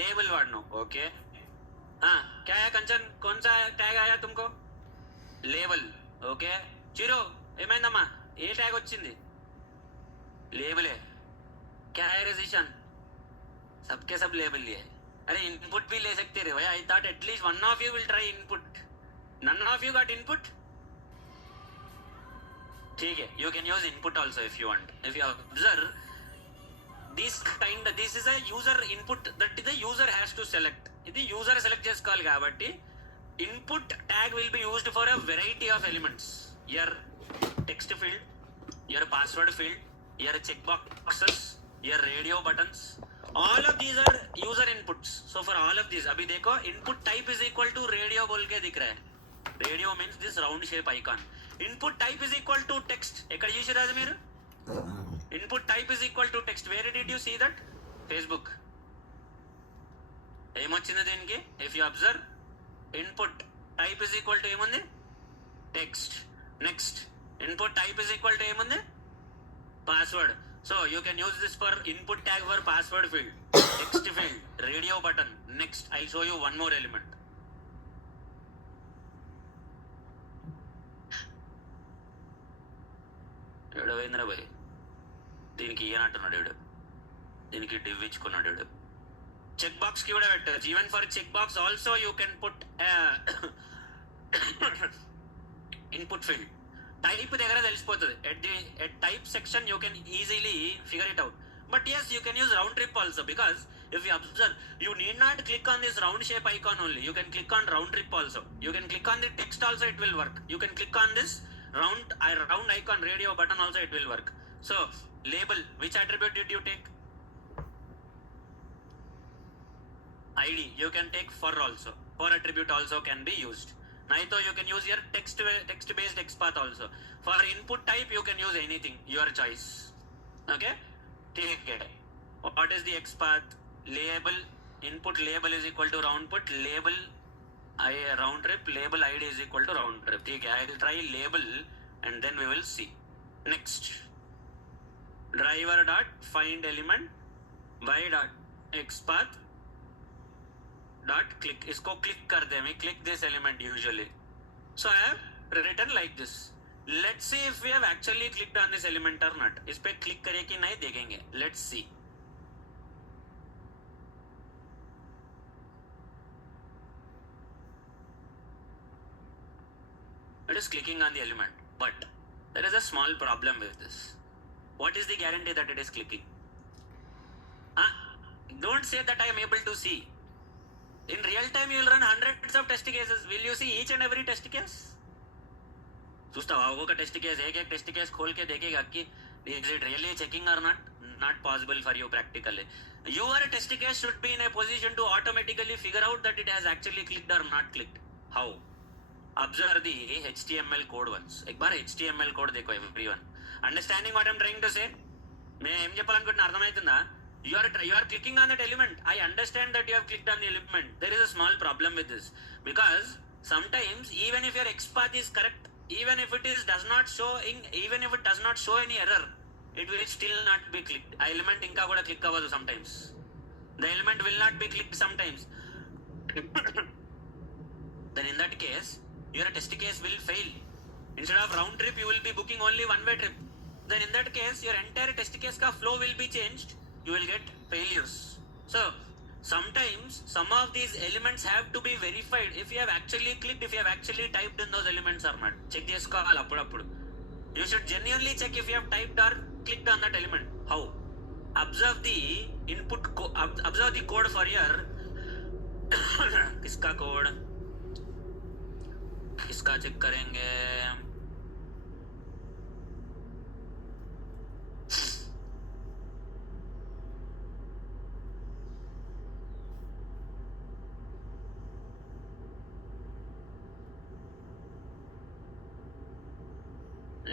లేబుల్ వాడినావు, ఓకే. क्या आया कंचन? कौन सा टैग आया तुमको? Label, okay. చిరు ఏమైందమ్మా? ఏ ట్యాగ్ వచ్చింది? లేబులే. क्या है रेजिशन? सबके सब लेबल लिए. अरे इनपुट भी ले सकते रे भैया. I thought at least one of you will try input. None of you got input. ठीक है, you can use input also if you want. If you observe this is a user input that the user has to select. ఇది user select చేసుకోవాలి కాబట్టి input tag will be used for a variety of elements. Your text field, your password field, your checkboxes, your radio buttons, all of these are user inputs. So for all of these अभी देखो input type is equal to radio बोल के दिख रहा है. Radio means this round shape icon. Input type is equal to text. ఎక్కడ చూసి రాజు మీరు? Input type is equal to text. Where did you see that? Facebook. ఏమొచ్చింది దీనికి? If you observe, input type is equal to ఏముంది? Text. Next, input type is equal to ఏముంది? Password. So you can use this for input tag for password field, text field, radio button. Next, I'll show you one more element. Ravindra భాయ్ దీనికి ఏనంటున్నాడు వీడు, దీనికి div ఇచ్చుకున్నాడు వీడు. Check box కి కూడా పెట్టచ్చు. Even for check box also you can put input field. Type దగ్గర తెలిసిపోతుంది. At type section you can easily figure it out. But yes, you can use round trip also, because if you observe, you need not click on this round shape icon only. You can click on round trip also. You can click on the text also, it will work. You can click on this round icon radio button also, it will work. So label, which attribute did you take? ID. You can take for also. For attribute also can be used. Naito you can use your text based XPath also. For input type you can use anything, your choice. Okay. ठीक है. What is the XPath? Label, input label is equal to round put, label round trip, label ID is equal to round trip. ठीक है. I will try label and then we will see. Next, driver dot find element by dot XPath dot click. इसको click कर दे. मैं click this element usually. So I have written like this. Let's see if we have actually clicked on this element or not. इस पे click करे कि नहीं देखेंगे. Let's see. It is clicking on the element, but there is a small problem with this. What is the guarantee that it is clicking? Don't say that I am able to see. In real time you will run hundreds of test cases. Will you see each and every test case? చూస్తావా ఒక్కొక్క test case, एक test case खोल के देखेगा कि is it really checking or not? Not possible for you practically. Your test case should be in a position to automatically figure out that it has actually clicked or not clicked. How? Observe the HTML code once. एक बार HTML code देखो everyone. Understanding what I'm trying to say? मैं ఏం చెప్పాలనుకుంటున్నా అర్థమవుతుందా? You are clicking on that element. I understand that you have clicked on the element. There is a small problem with this, because sometimes even if your XPath is correct, even if it does not show any error, it will still not be clicked. A element inka kuda click avadu sometimes. The element will not be clicked sometimes. Then in that case your test case will fail. Instead of round trip you will be booking only one way trip. Then in that case your entire test case ka flow will be changed. You will get failures. So sometimes some of these elements have to be verified if you have actually clicked, if you have actually typed in those elements or not. Check this call appudu. You should genuinely check if you have typed or clicked on that element. How? Observe the observe the code for your किसका code, किसका check करेंगे.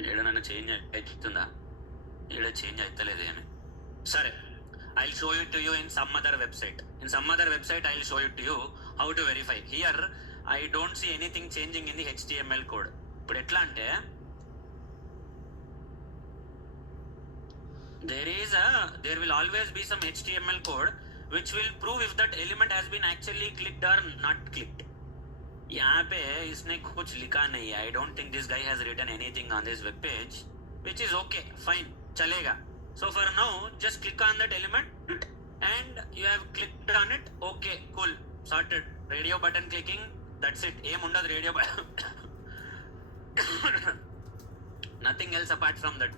ఏడనైనా change అవుతుందా? ఏడ change అవుతలేదేమి. సరే, I'll show it to you in some other website. In some other website I'll show it to you how to verify. Here I don't see anything changing in the HTML code. ఇప్పుడు ఎట్లా అంటే there will always be some HTML code which will prove if that element has been actually clicked or not clicked. यहाँ पे इसने कुछ लिखा नहीं है. I don't think this guy has written anything on this web page, which is okay, fine, चलेगा. So for now just click on that element and you have clicked on it. Okay, cool, sorted. Radio button clicking, that's it. ఏం ఉండదు radio button. nothing else apart from that.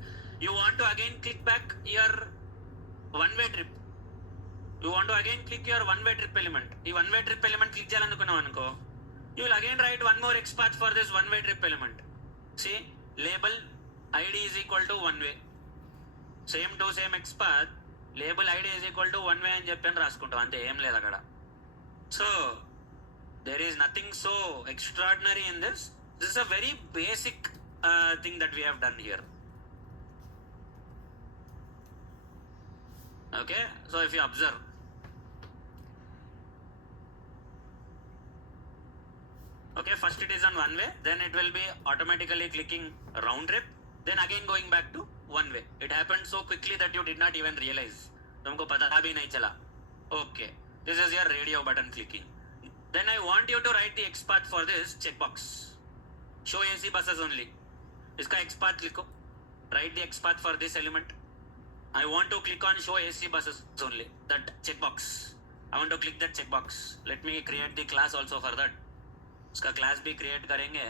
You want to again click back your one-way trip. You want to again click your one-way trip element. ఈ one-way trip element click చేయాలనుకున్నావు అనుకో, you will again write one more X path for this one-way trip element. See, label id is equal to one way. Same to same X path, label id is equal to one way అని చెప్పి రాసుకుంటాం, అంతే, ఏం లేదు అక్కడ. So there is nothing so extraordinary in this. This is a very basic thing that we have done here. Okay, so if you observe, okay, first it is on one way, then it will be automatically clicking round trip, then again going back to one way. It happened so quickly that you did not even realize. तुमको पता भी नहीं चला. Okay, this is your radio button clicking. Then I want you to write the X path for this checkbox. Show AC buses only. इसका X path लिखो. Write the X path for this element. I want to click on show AC buses only. That checkbox. I want to click that checkbox. Let me create the class also for that. उसका class भी create करेंगे.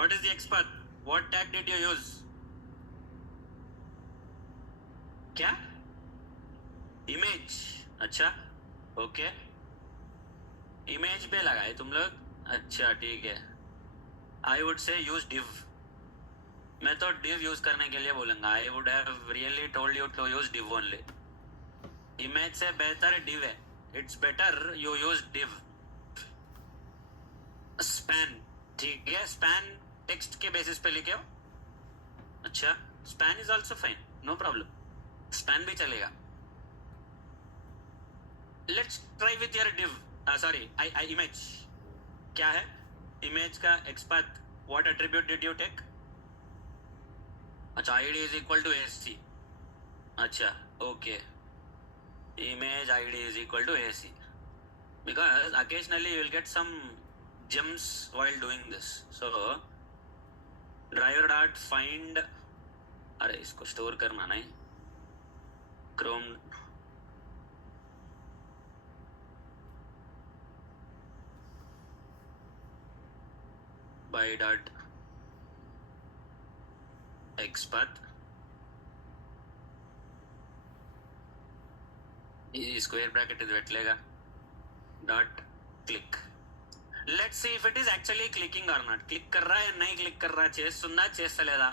What is the X path? What tag did you use? क्या? Image. अच्छा, okay. Image पे लगाए तुम लोग? अच्छा, ठीक है. I would say use div. मैं तो div use करने के लिए बोलूँगा. I would have really told you to use div only. Image से बेहतर div है. It's better you use div. Span. ठीक है, span टेक्स्ट के बेसिस पे लिखे हो. अच्छा, span is also fine, no problem, span भी चलेगा. Let's try with your div, sorry I image. क्या है इमेज का XPath? What attribute did you take? अच्छा, ID is equal to AC. अच्छा, okay, image ID is equal to AC, because occasionally you will get some gems while doing this. So driver dot find, अरे इसको store करना नहीं, Chrome by dot xpath, ఈ square bracket ఇది పెట్టలేగా, dot click. Let's see if it is actually clicking or not. Click कर रहा है नहीं click कर रहा, చేస్తుందా చేస్తలేదా,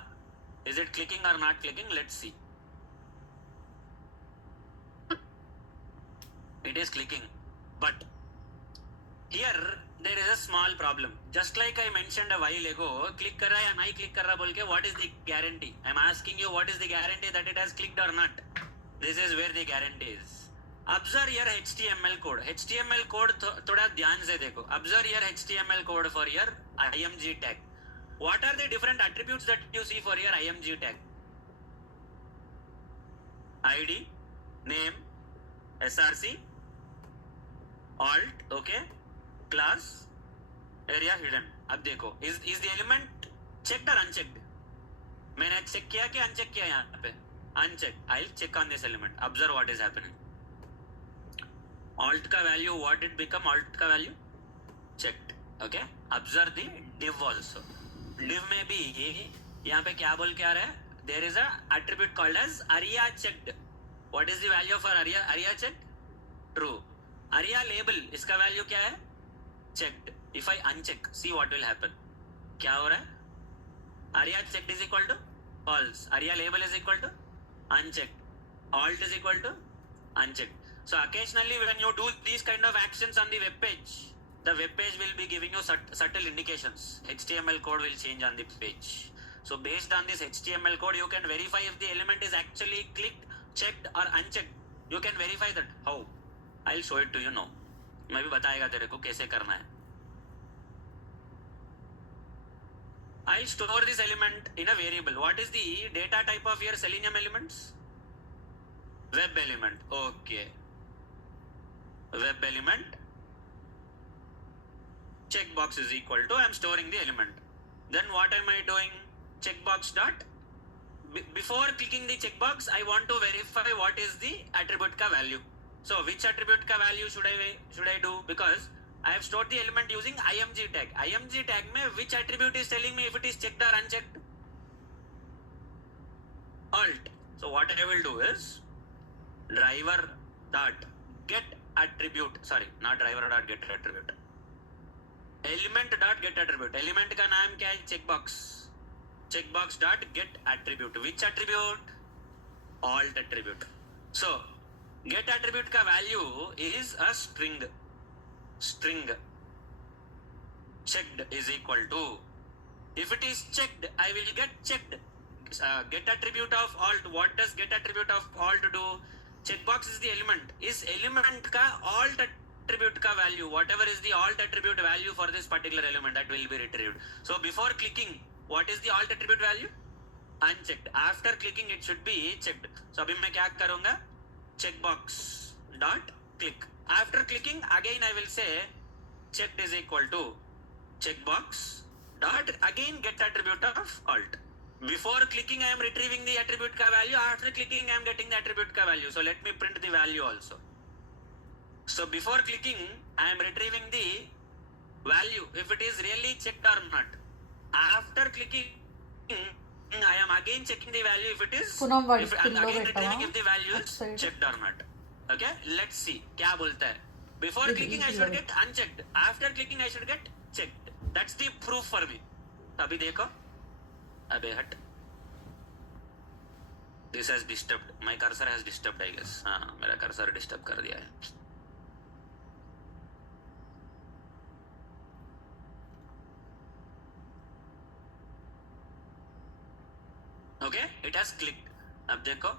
is it clicking or not clicking? Let's see. It is clicking, but here there is a small problem. Just like I mentioned a while ago, click कर रहा है या नहीं click कर रहा बोल के, what is the guarantee? I'm asking you, what is the guarantee that it has clicked or not? This is where the guarantee is. Observe your HTML code. HTML code थोड़ा ध्यान से देखो. Observe your HTML code for your img tag. What are the different attributes that you see for your img tag? ID, name, src, alt, okay, class, area hidden. अब देखो, is the element checked or unchecked? मैंने check किया कि uncheck किया यहाँ पे? Unchecked. I'll check on this element. Observe what is happening. Alt का value, what did become alt का value? Checked. Okay. Observe the div also. Div में भी यहाँ पे क्या बोल के आ रहा है? There is a attribute called as aria checked. What is the value for aria? Aria checked? True. Aria label, इसका value क्या है? Checked. If I uncheck, see what will happen. क्या हो रहा है? Aria checked is equal to false. Aria label is equal to unchecked. Alt is equal to unchecked. So occasionally when you do these kind of actions on the web page, the web page will be giving you subtle indications. HTML code will change on the page. So based on this HTML code, you can verify if the element is actually clicked, checked or unchecked. You can verify that. How? I'll show it to you now. मैं भी बताएगा तेरे को कैसे करना है. I'll store this element in a variable. What is the data type of your Selenium elements? Web element. Okay. Web element checkbox is equal to, I'm storing the element. Then what am I doing? Checkbox dot, before clicking the checkbox, I want to verify what is the attribute ka value. So which attribute ka value should I do? Because I have stored the element using img tag. Img tag mein which attribute is telling me if it is checked or unchecked? Alt. So what I will do is driver dot get attribute, sorry, not driver dot get attribute, element dot get attribute. Element का नाम क्या है? Checkbox. Checkbox dot get attribute. Which attribute? Alt attribute. So get attribute का value is a string. String checked is equal to, if it is checked, I will get checked. Get attribute of alt. What does get attribute of alt do? Checkbox is the element. Is element का alt attribute का value, whatever is the alt attribute value for this particular element, that will be retrieved. So before clicking, what is the alt attribute value? Unchecked. After clicking, it should be checked. So अभी मैं क्या करूँगा? Checkbox dot click. After clicking, again I will say checked is equal to checkbox dot again get attribute of alt. Before clicking, I am retrieving the attribute ka value. After clicking, I am getting the attribute ka value. So let me print the value also. So before clicking, I am retrieving the value if it is really checked or not. After clicking, I am again checking the value if it is, if I am again retrieving if the value is checked or not. Okay, let's see. क्या बोलता है? Before clicking, I should get unchecked. After clicking, I should get checked. That's the proof for me. अभी देखो. अबे हट. This has disturbed. My cursor has disturbed, I guess. हाँ, मेरा cursor disturb कर दिया है. Okay, it has clicked. अब देखो.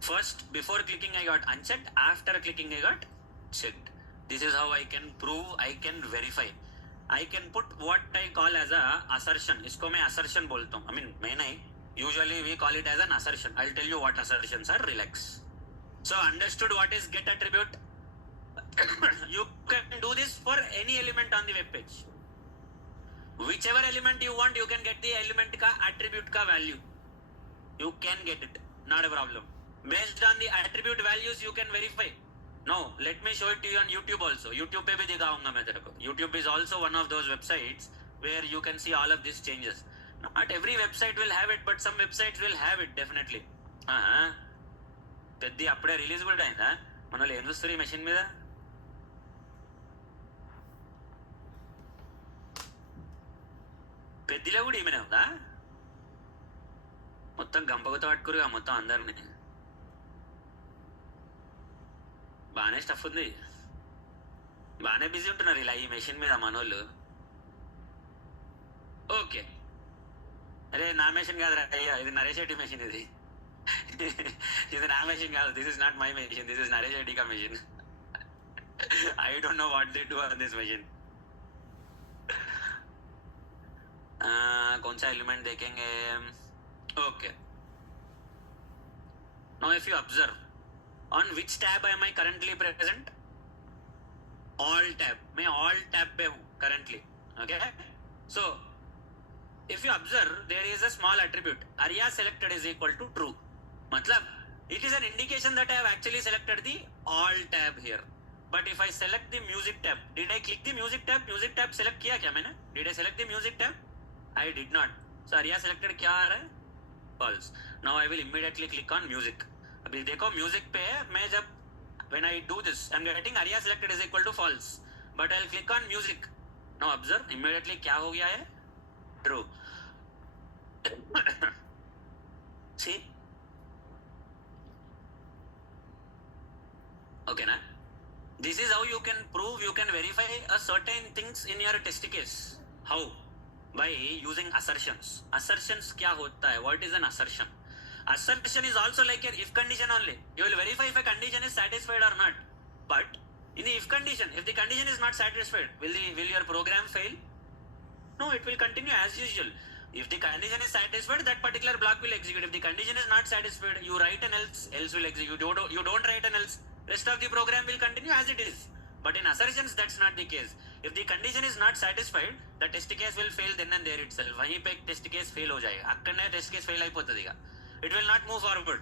First, before clicking, I got unchecked. After clicking, I got checked. This is how I can prove, I can verify. I can put what I call as a assertion. इसको मैं assertion बोलता हूँ. I mean, मैं नहीं. Usually we call it as an assertion. I'll tell you what assertions are. Relax. So understood what is get attribute? You can do this for any element on the web page. whichever element you want, you can get the element ka attribute ka value. You can get it, not a problem. Based on the attribute values, you can verify. No, let me show it to you on YouTube also. YouTube पे भी दिखाऊंगा मैं तेरे को. YouTube is also one of those websites where you can see all of these changes. Not every website will have it, but some websites will have it definitely. పెద్ద అప్పుడే release కూడా అయిందా? మనలో ఏం చూస్తారు ఈ మెషిన్ మీద? పెద్దిలో కూడా ఈమెనే ఉందా? మొత్తం గంపగుతో పట్టుకురుగా మొత్తం అందరిని. బాగానే స్టఫ్ ఉంది, బాగానే బిజీ ఉంటున్నారు ఇలా ఈ మెషిన్ మీద మనోళ్ళు. ఓకే, అరే నా మెషిన్ కాదురా అయ్యా, ఇది నరేష్ రెడ్డి మెషిన్. ఇది నా మెషిన్ కాదు. This is not my machine, this is Naresh Reddy కా machine. I don't know what they do on this machine. कौन सा एलिमेंट देखेंगे? Okay, now if you observe, on which tab am I currently present? All tab. मैं all tab पे हूँ currently. Okay, so if you observe, there is a small attribute area selected is equal to true. मतलब it is an indication that I have actually selected the all tab here. But if I select the music tab, did I click the music tab? Music tab select किया क्या मैंने? Did I select the music tab? I did not. So area selected क्या आ रहा है? False. Now I will immediately click on music. अभी देखो music पे मैं जब when I do this, I'm getting area selected is equal to false. But I'll click on music. Now observe, immediately क्या हो गया है? True. See? Okay na? This is how you can prove, you can verify a certain things in your test case. How? By using assertions. Assertions क्या होता है? What is an assertion? Assertion is also like an if condition only. You will verify if a condition is satisfied or not. But in the if condition, if the condition is not satisfied, will your program fail? No, it will continue as usual. If the condition is satisfied, that particular block will execute. If the condition is not satisfied, you write an else will execute. You don't write an else. Rest of the program will continue as it is. But in assertions, that's not the case. If the condition is not satisfied, the test case will fail then and there itself. वहीं पे test case fail हो जाएगा. अक्कड़ने test case fail అయిపోతుందిగా. It will not move forward.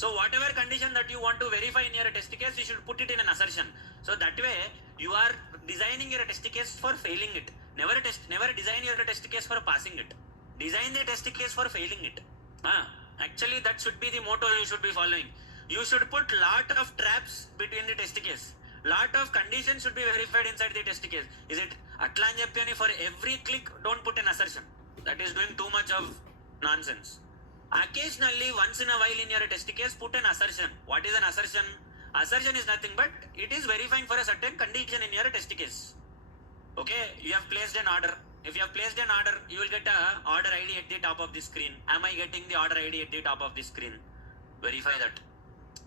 So whatever condition that you want to verify in your test case, you should put it in an assertion. So that way you are designing your test case for failing it. Never design your test case for passing it. Design the test case for failing it. Actually that should be the motto you should be following. You should put lot of traps between the test case. Lot of conditions should be verified inside the test case. Is it atla ani cheppani for every click don't put an assertion? That is doing too much of nonsense. Occasionally, once in a while in your test case, put an assertion. What is an assertion? Assertion is nothing but it is verifying for a certain condition in your test case. Okay, you have placed an order. If you have placed an order, you will get a order ID at the top of the screen. Am I getting the order ID at the top of the screen? Verify that.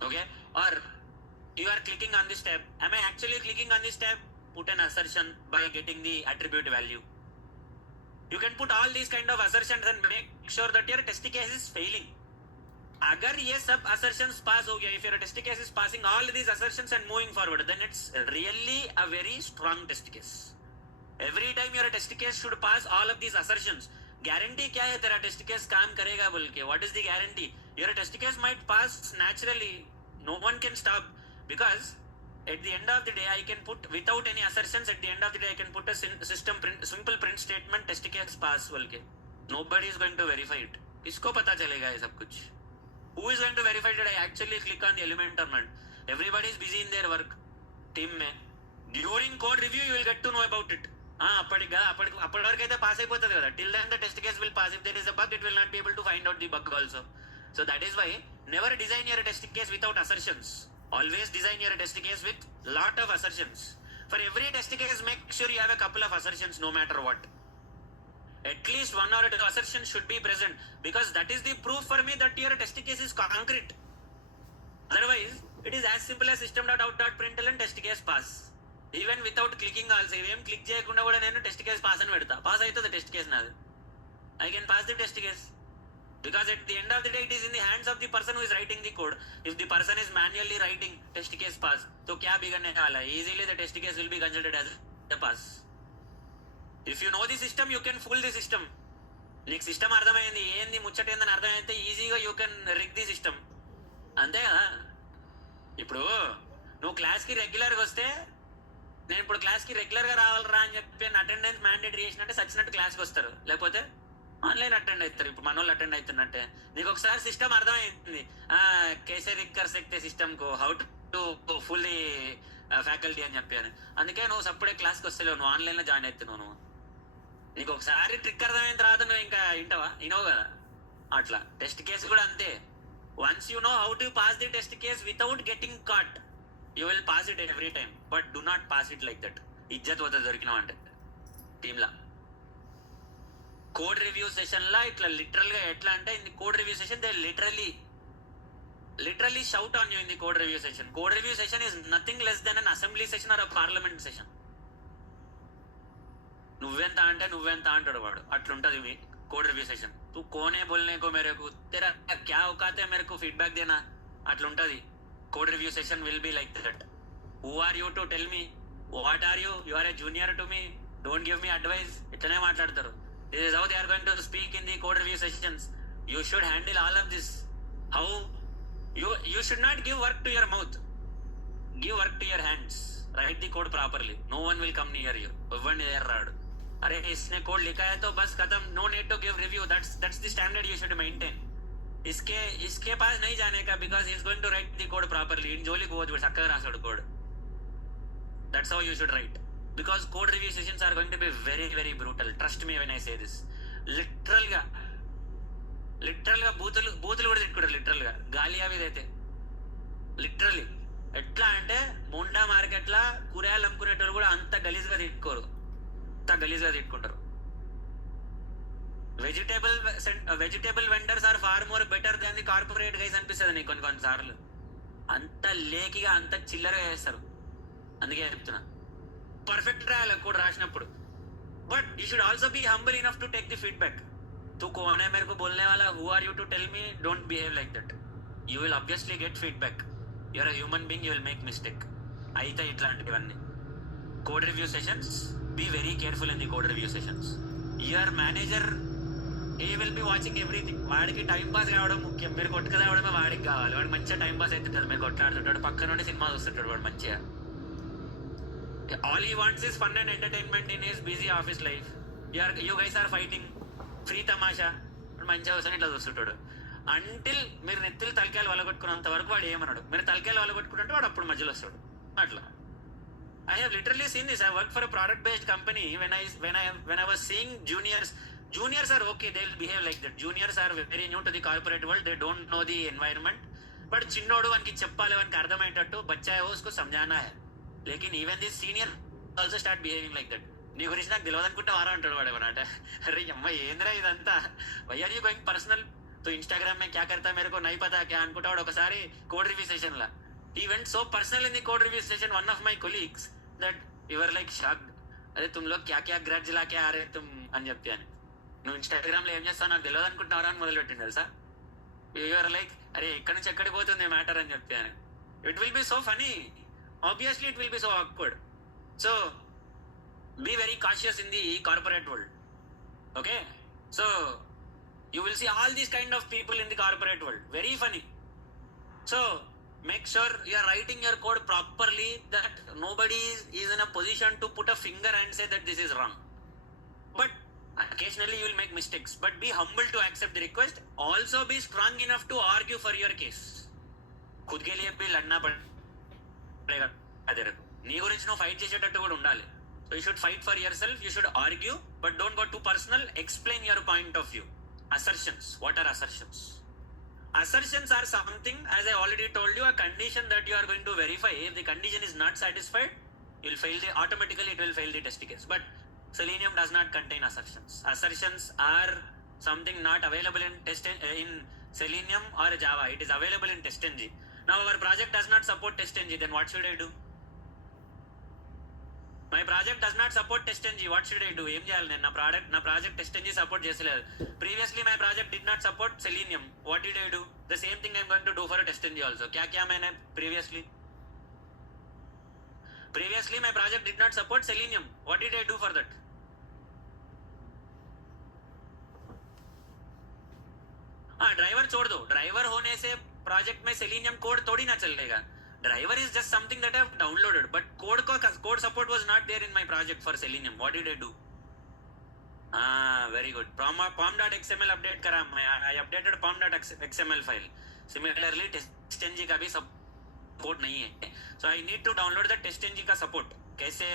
Okay, or you are clicking on this tab. Am I actually clicking on this tab? Put an assertion by getting the attribute value. You can put all these kind of assertions and make sure that your test case is failing. अगर ये सब assertions pass हो गया, if your test case is passing all these assertions and moving forward, then it's really a very strong test case. Every time your test case should pass all of these assertions. Guarantee क्या है तेरा test case काम करेगा बोल के? What is the guarantee? Your test case might pass naturally. No one can stop because at the end of the day I can put without any assertions. At the end of the day I can put a simple print statement test case pass बोल के. Nobody is going to verify it. किसको पता चलेगा ये सब कुछ? Who is going to verify that I actually click on the element or not? Everybody is busy in their work. Team में during code review you will get to know about it. అప్పటి వరకు అయితే pass అయిపోతుంది కదా. Till then the test case will pass. If there is a bug, it will not be able to find out the bug also. So that is why never design your test case without assertions. Always design your test case with lot of assertions. For every test case, make sure you have a couple of assertions no matter what. At least one or two assertions should be present because that is the proof for me that your test case is concrete. Otherwise, it is as simple as system.out.println test case pass. Even without clicking also, even click చేయకుండా కూడా నేను test case pass అని పెడతా. Pass అవుతుంది test case నాది. I can pass the test case. Because at the end of the day, it is in the hands of the person who is writing the code. If the person is manually writing test case pass, तो क्या बिगड़ने वाला है? Easily the test case will be considered as a pass. If you know the system you can full the system. నీకు system అర్థమైంది, ఏంది ముచ్చట ఏందని అర్థమైతే ఈజీగా you can rig the system. అంతే కదా. ఇప్పుడు నువ్వు క్లాస్కి రెగ్యులర్గా వస్తే, నేను ఇప్పుడు క్లాస్కి రెగ్యులర్గా రావాలరా అని చెప్పి అటెండెన్స్ మ్యాండేటరీ చేసినట్టే సచ్చినట్టు క్లాస్కి వస్తారు, లేకపోతే ఆన్లైన్ అటెండ్ అవుతారు. ఇప్పుడు మన వాళ్ళు అటెండ్ అవుతున్నట్టే. నీకు ఒకసారి సిస్టమ్ అర్థమైంది, కేసే రిక్కర్ సెక్తే సిస్టమ్కు హౌ టు ఫుల్లీ ఫ్యాకల్టీ అని చెప్పాను. అందుకే నువ్వు సప్పుడే క్లాస్కి వస్తలేవు, నువ్వు ఆన్లైన్లో జాయిన్ అవుతున్నావు. నువ్వు నీకు ఒకసారి ట్రిక్ అర్థమైన తర్వాత నువ్వు ఇంకా వినవు కదా. అట్లా టెస్ట్ కేసు కూడా అంతే. Once you know how to pass the test case without getting caught, you will pass it every time. But do not pass it like that. ఇజ్జత్ వద్ద దొరికినావు అంటే టీంలా. కోడ్ రివ్యూ సెషన్లా ఇట్లా లిటరల్గా ఎట్లా అంటే, in the code review session they literally shout on you in the code review session. Code review session is nothing less than an assembly session are a parliament session. నువ్వెంత అంటాడు వాడు. అట్లుంటది code review session. తూ కోనే బోల్నే కో మేరే కో తెరా క్యా అవుకాతే మేరే కో feedback దేనా. అట్లుంటది code review session. Will be like that. Who are you to tell me what are you, you are a junior to me, don't give me advice. ఇట్లనే మాట్లాడతారు. This is how they are going to speak in the code review sessions. You should handle all of this. How you should not give work to your mouth, give work to your hands. Write the code properly. No one will come near you. ఎవ్వరిని రాడు. अरे इसने code लिखा है तो बस खत्म, no need to give review. That's the standard you should maintain. इसके पास नहीं जाने का, because he is going to write the code properly. इन जोली को చక్కగా రాసాడు code. That's how you should write. Because code review sessions are going to be very very brutal. Trust me when I say this. లిటరల్గా బూతులు కూడా తిట్టుకుంటారు. లిటరల్గా గాలి అవి అయితే లిటరల్లీ ఎట్లా అంటే, మొండా మార్కెట్లో కూరగాయలు అమ్ముకునేటోళ్ళు కూడా అంత గలీజ్గా తిట్టుకోరు, గలీజ్గా తిట్టుకుంటారు. Vegetable vendors are far more better than the corporate guys అనిపిస్తుంది నీకు కొన్నిసార్లు. అంత లేకిగా అంత చిల్లరగా చేస్తారు. అందుకే చెప్తున్నా, పర్ఫెక్ట్ రాయాలి కూడా రాసినప్పుడు. But you should also be humble enough to take the feedback. तू कौन है मेरे को बोलने वाला, who are you to tell me, don't behave like that. You will obviously get feedback. You are a human being, you will make mistake. అయితే ఇట్లాంటివన్నీ code review sessions, be very careful in the code review sessions. Your manager, he will be watching everything. వాడికి time pass కావడం ముఖ్యం. మీరు కొట్టుకు రావడమే వాడికి కావాలి. వాడు మంచిగా టైం పాస్ అవుతుంటారు. మీరు కొట్లాడుతుంటాడు, పక్క నుండి సినిమా చూస్తుంటాడు వాడు మంచిగా. All he wants is fun and entertainment in his busy office life. You guys are fighting, free తమాషా. మంచిగా వస్తాను ఇట్లా చూస్తుంటాడు. అంటిల్ మీరు నెత్తిలు తలకాయలు వలగొట్టుకున్నంత వరకు వాడు ఏమన్నాడు. మీరు తలకాయలు వలగొట్టుకుంటే వాడు అప్పుడు మధ్యలో వస్తాడు. అట్లా I have literally seen this. I worked for a product-based company. When I was seeing juniors are okay. They'll behave like that. Juniors are very new to the corporate world. They don't know the environment. But చిన్నోడు వానికి చెప్పాలి, వానికి అర్థమయ్యేటట్టు బచ్చా है उसको समझाना है. लेकिन even this senior also start behaving like that. నీ గురించి నాకు తెలియదు అనుకుంటే వారా అంటాడు వాడు ఏమన్నట. అరే అమ్మ ఏంద్రా ఇదంతా, why are you going personal. तो इंस्टाग्राम में क्या करता मेरे को नहीं पता क्या అనుకుంటా వాడు. ఒకసారి code review session law he went so personal in the code review session. One of my colleagues that you were like shocked. అరే तुम लोग क्या क्या ग्रज ला के आ रहे तुम అని చెప్పాను. నువ్వు ఇన్స్టాగ్రామ్లో ఏం చేస్తావు నాకు తెలియదు అనుకుంటున్నారా అని మొదలుపెట్టింది తెలుసా. యూఆర్ లైక్ అరే ఎక్కడి నుంచి ఎక్కడికి పోతుంది మ్యాటర్ అని చెప్పాను. It will be so funny. Obviously it will be so awkward. So be very cautious in the corporate world. Okay, so you will see all these kind of people in the corporate world. Very funny. So make sure you are writing your code properly, that nobody is in a position to put a finger and say that this is wrong. But occasionally you will make mistakes, but be humble to accept the request. Also be strong enough to argue for your case. खुद के लिए भी लड़ना पड़ेगा. Other నీ గురించి నువ్వు fight చేసేటట్టు కూడా ఉండాలి. So you should fight for yourself, you should argue, but don't go too personal. Explain your point of view. Assertions. What are assertions? Assertions are something, as I already told you, a condition that you are going to verify. If the condition is not satisfied, you will fail automatically it will fail the test case. But Selenium does not contain assertions. Assertions are something not available in Selenium or Java. It is available in TestNG. Now our project does not support TestNG. Then what should I do? My project does not support TestNG. What should I do? ఏం చేయాలి నేను? నా project TestNG support చేసలేదు. Previously my project did not support Selenium. What did I do? The same thing I'm going to do for a TestNG also. क्या किया मैंने previously my project did not support Selenium. What did I do for that? हाँ driver छोड़ दो, driver होने से project में selenium code थोड़ी ना चलेगा. Driver is just something that I have downloaded, but code support was not there in my project for Selenium. What did I do? Very good. pom.xml update करा मैं. I updated pom.xml file. Similarly testng का भी support नहीं है, so I need to download the testng का support. कैसे?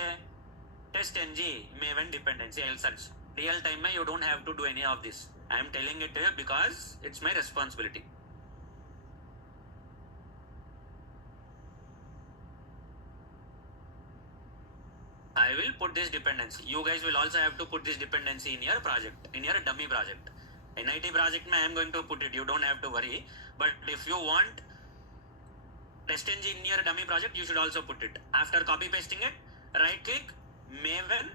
testng maven dependency I'll search. Real time में you don't have to do any of this. I am telling it to you because it's my responsibility. I will put this dependency. You guys will also have to put this dependency in your project, in your dummy project. NIT project mein I am going to put it. You don't have to worry. But if you want testng in your dummy project, you should also put it. After copy pasting it, right click, Maven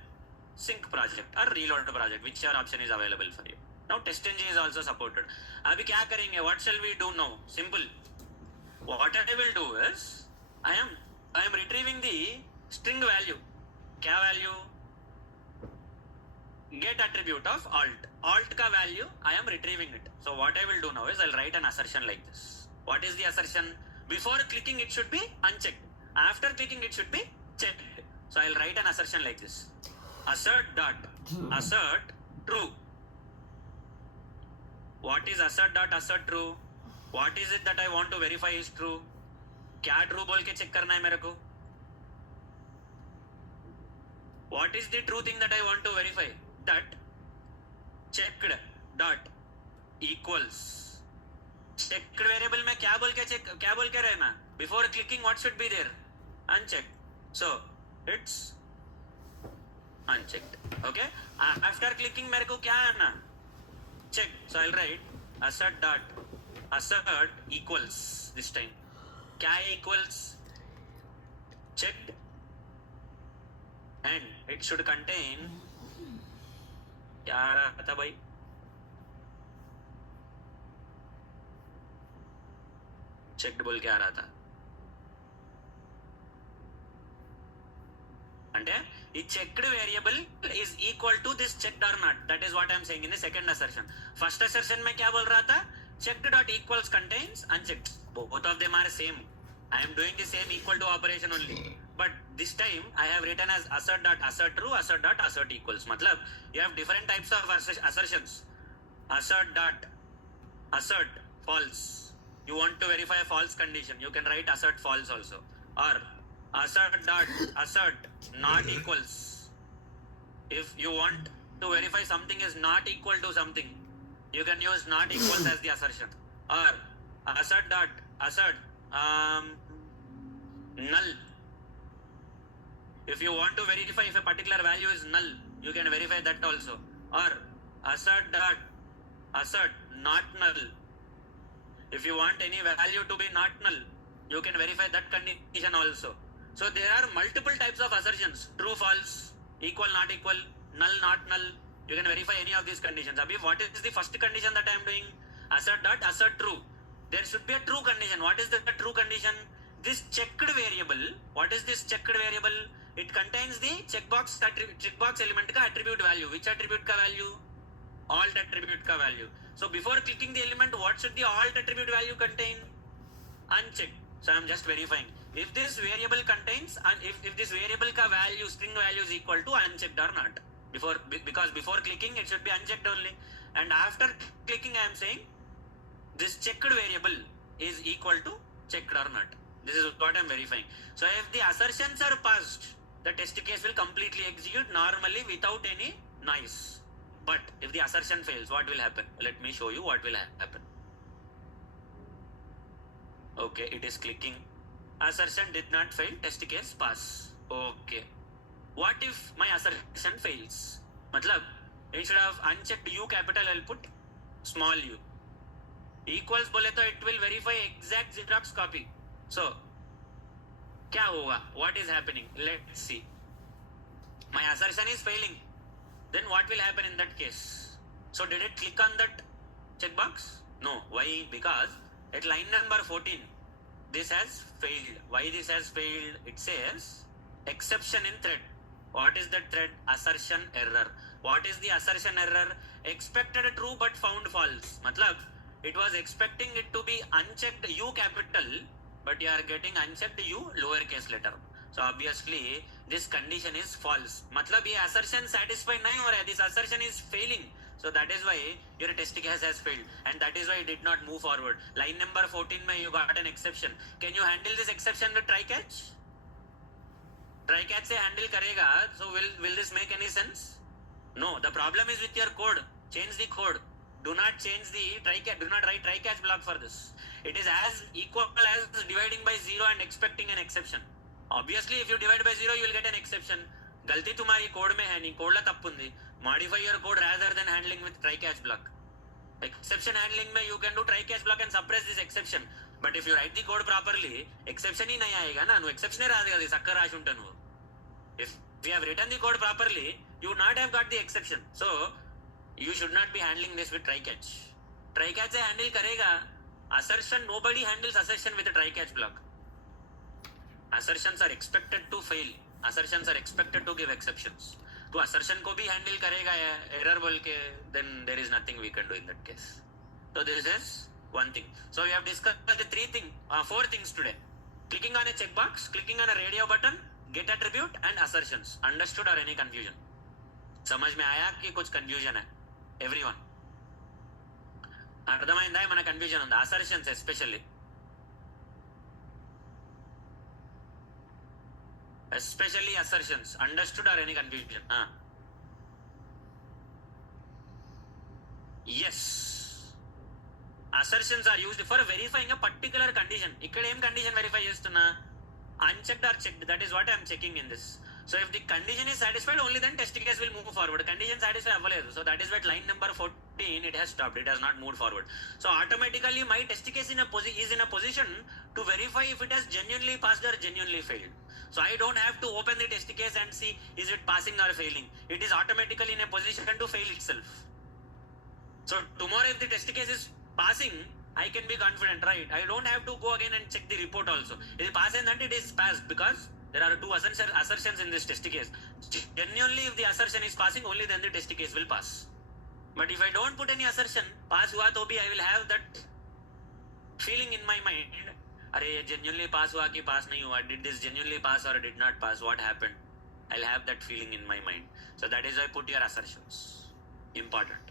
sync project or reload project, whichever option is available for you. Now testng is also supported. Abhi kya karenge? What shall we do now? Simple. What I will do is I am retrieving the string value. क्या value? get attribute of alt का value I am retrieving it. So what I will do now is I'll write an assertion like this. What is the assertion? Before clicking it should be unchecked, after clicking it should be checked. So I'll write an assertion like this. assert true. What is assert true? What is it that I want to verify is true? क्या true बोल के check करना है मेरे को? What is the true thing that I want to verify? That checked dot equals. checked variable में क्या बोल के रहना? Before clicking what should be there? Unchecked. So it's unchecked. Okay. After clicking मेरे को क्या आना? Check. So I'll write assert equals this time. क्या equals? checked. And it should contain क्या आ रहा था भाई? checked बोल के आ रहा था. అంటే ఈ checked variable is equal to this checked or not. That is what I am saying in the second assertion. First assertion में क्या बोल रहा था? checked dot equals contains unchecked. Both of them are same. I am doing the same equal to operation only. But this time I have written as assert dot assert true, assert dot assert equals. मतलब you have different types of assertions. Assert dot assert false. You want to verify a false condition, you can write assert false also. Or assert dot assert not equals. If you want to verify something is not equal to something, you can use not equals as the assertion. Or assert dot assert null. If you want to verify if a particular value is null, you can verify that also. Or assert dot assert not null. If you want any value to be not null, you can verify that condition also. So there are multiple types of assertions: true, false, equal, not equal, null, not null. You can verify any of these conditions. Abhi, what is the first condition that I am doing? Assert dot assert true. There should be a true condition. What is the true condition? This checked variable. What is this checked variable? It contains the checkbox element का attribute value. Which attribute का value? Alt attribute का value. So before clicking the element, what should the alt attribute value contain? Unchecked. So I am just verifying if this variable contains, and if this variable का value, string value is equal to unchecked or not. Because before clicking it should be unchecked only, and after clicking I am saying this checked variable is equal to checked or not. This is what I am verifying. So if the assertions are passed, the test case will completely execute normally without any noise. But if the assertion fails, what will happen? Let me show you what will happen. Okay, it is clicking. Assertion did not fail, test case pass. Okay. What if my assertion fails? Matlab, instead of unchecked U capital, I'll put small u. Equals बोले तो it will verify exact Xerox copy. So, क्या होगा? What is happening? Let's see. My assertion is failing. Then what will happen in that case? So did it click on that checkbox? No. Why? Because at line number 14, this has failed. Why this has failed? It says exception in thread. What is that thread? Assertion error. What is the assertion error? Expected true but found false. मतलब It was expecting it to be unchecked U capital, but you are getting unchecked U lowercase letter. So obviously this condition is false. मतलब ये assertion satisfied नहीं हो रहा है. This assertion is failing. So that is why your test case has failed, and that is why it did not move forward. Line number 14 में you got an exception. Can you handle this exception with try catch? Try catch से handle करेगा. So will this make any sense? No. The problem is with your code. Change the code. Do not change the try catch. Do not write try catch block for this. It is as equal as dividing by 0 and expecting an exception. Obviously, if you divide by 0, you will get an exception. गलती तुम्हारी code में है नहीं, code ला तप्पु ఉంది. Modify your code rather than handling with try catch block. Exception handling में you can do try catch block and suppress this exception. But if you write the code properly, exception ही नहीं आएगा ना. నువ్వు exception రాదు కదా, sucker రాసి ఉంటా నువ్వు. If we have written the code properly, you would not have got the exception. So you should not be handling this with try catch. Try catch से handle करेगा. Assertion, nobody handles assertion with a try catch block. Assertions are expected to fail. Assertions are expected to give exceptions. तो assertion को भी handle करेगा error बोल के, then there is nothing we can do in that case. So this is one thing. So we have discussed the four things today. Clicking on a checkbox, clicking on a radio button, get attribute and assertions. Understood or any confusion? समझ में आया कि कुछ confusion है? Everyone. అర్థమైందా మన confusion ఉందా? Assertions especially assertions. Understood or any confusion? Yes, assertions are used for verifying a particular condition. ఇక్కడ ఏం కండిషన్ వెరిఫై చేస్తున్నా? Unchecked or checked. That is what I'm checking in this. So if the condition is satisfied, only then test case will move forward. Condition satisfied అవ్వలేదు. So that is why line number 14 it has stopped. It has not moved forward. So automatically my test case is in a position to verify if it has genuinely passed or genuinely failed. So I don't have to open the test case and see is it passing or failing. It is automatically in a position to fail itself. So tomorrow if the test case is passing, I can be confident, right? I don't have to go again and check the report also. If it passes, then it is passed, because there are two assertions in this test case. Genuinely, if the assertion is passing, only then the test case will pass. But if I don't put any assertion, pass hua to bhi I will have that feeling in my mind. Arey, genuinely pass hua ki pass nahi hua? Did this genuinely pass or did not pass? What happened? I'll have that feeling in my mind. So that is why put your assertions. Important.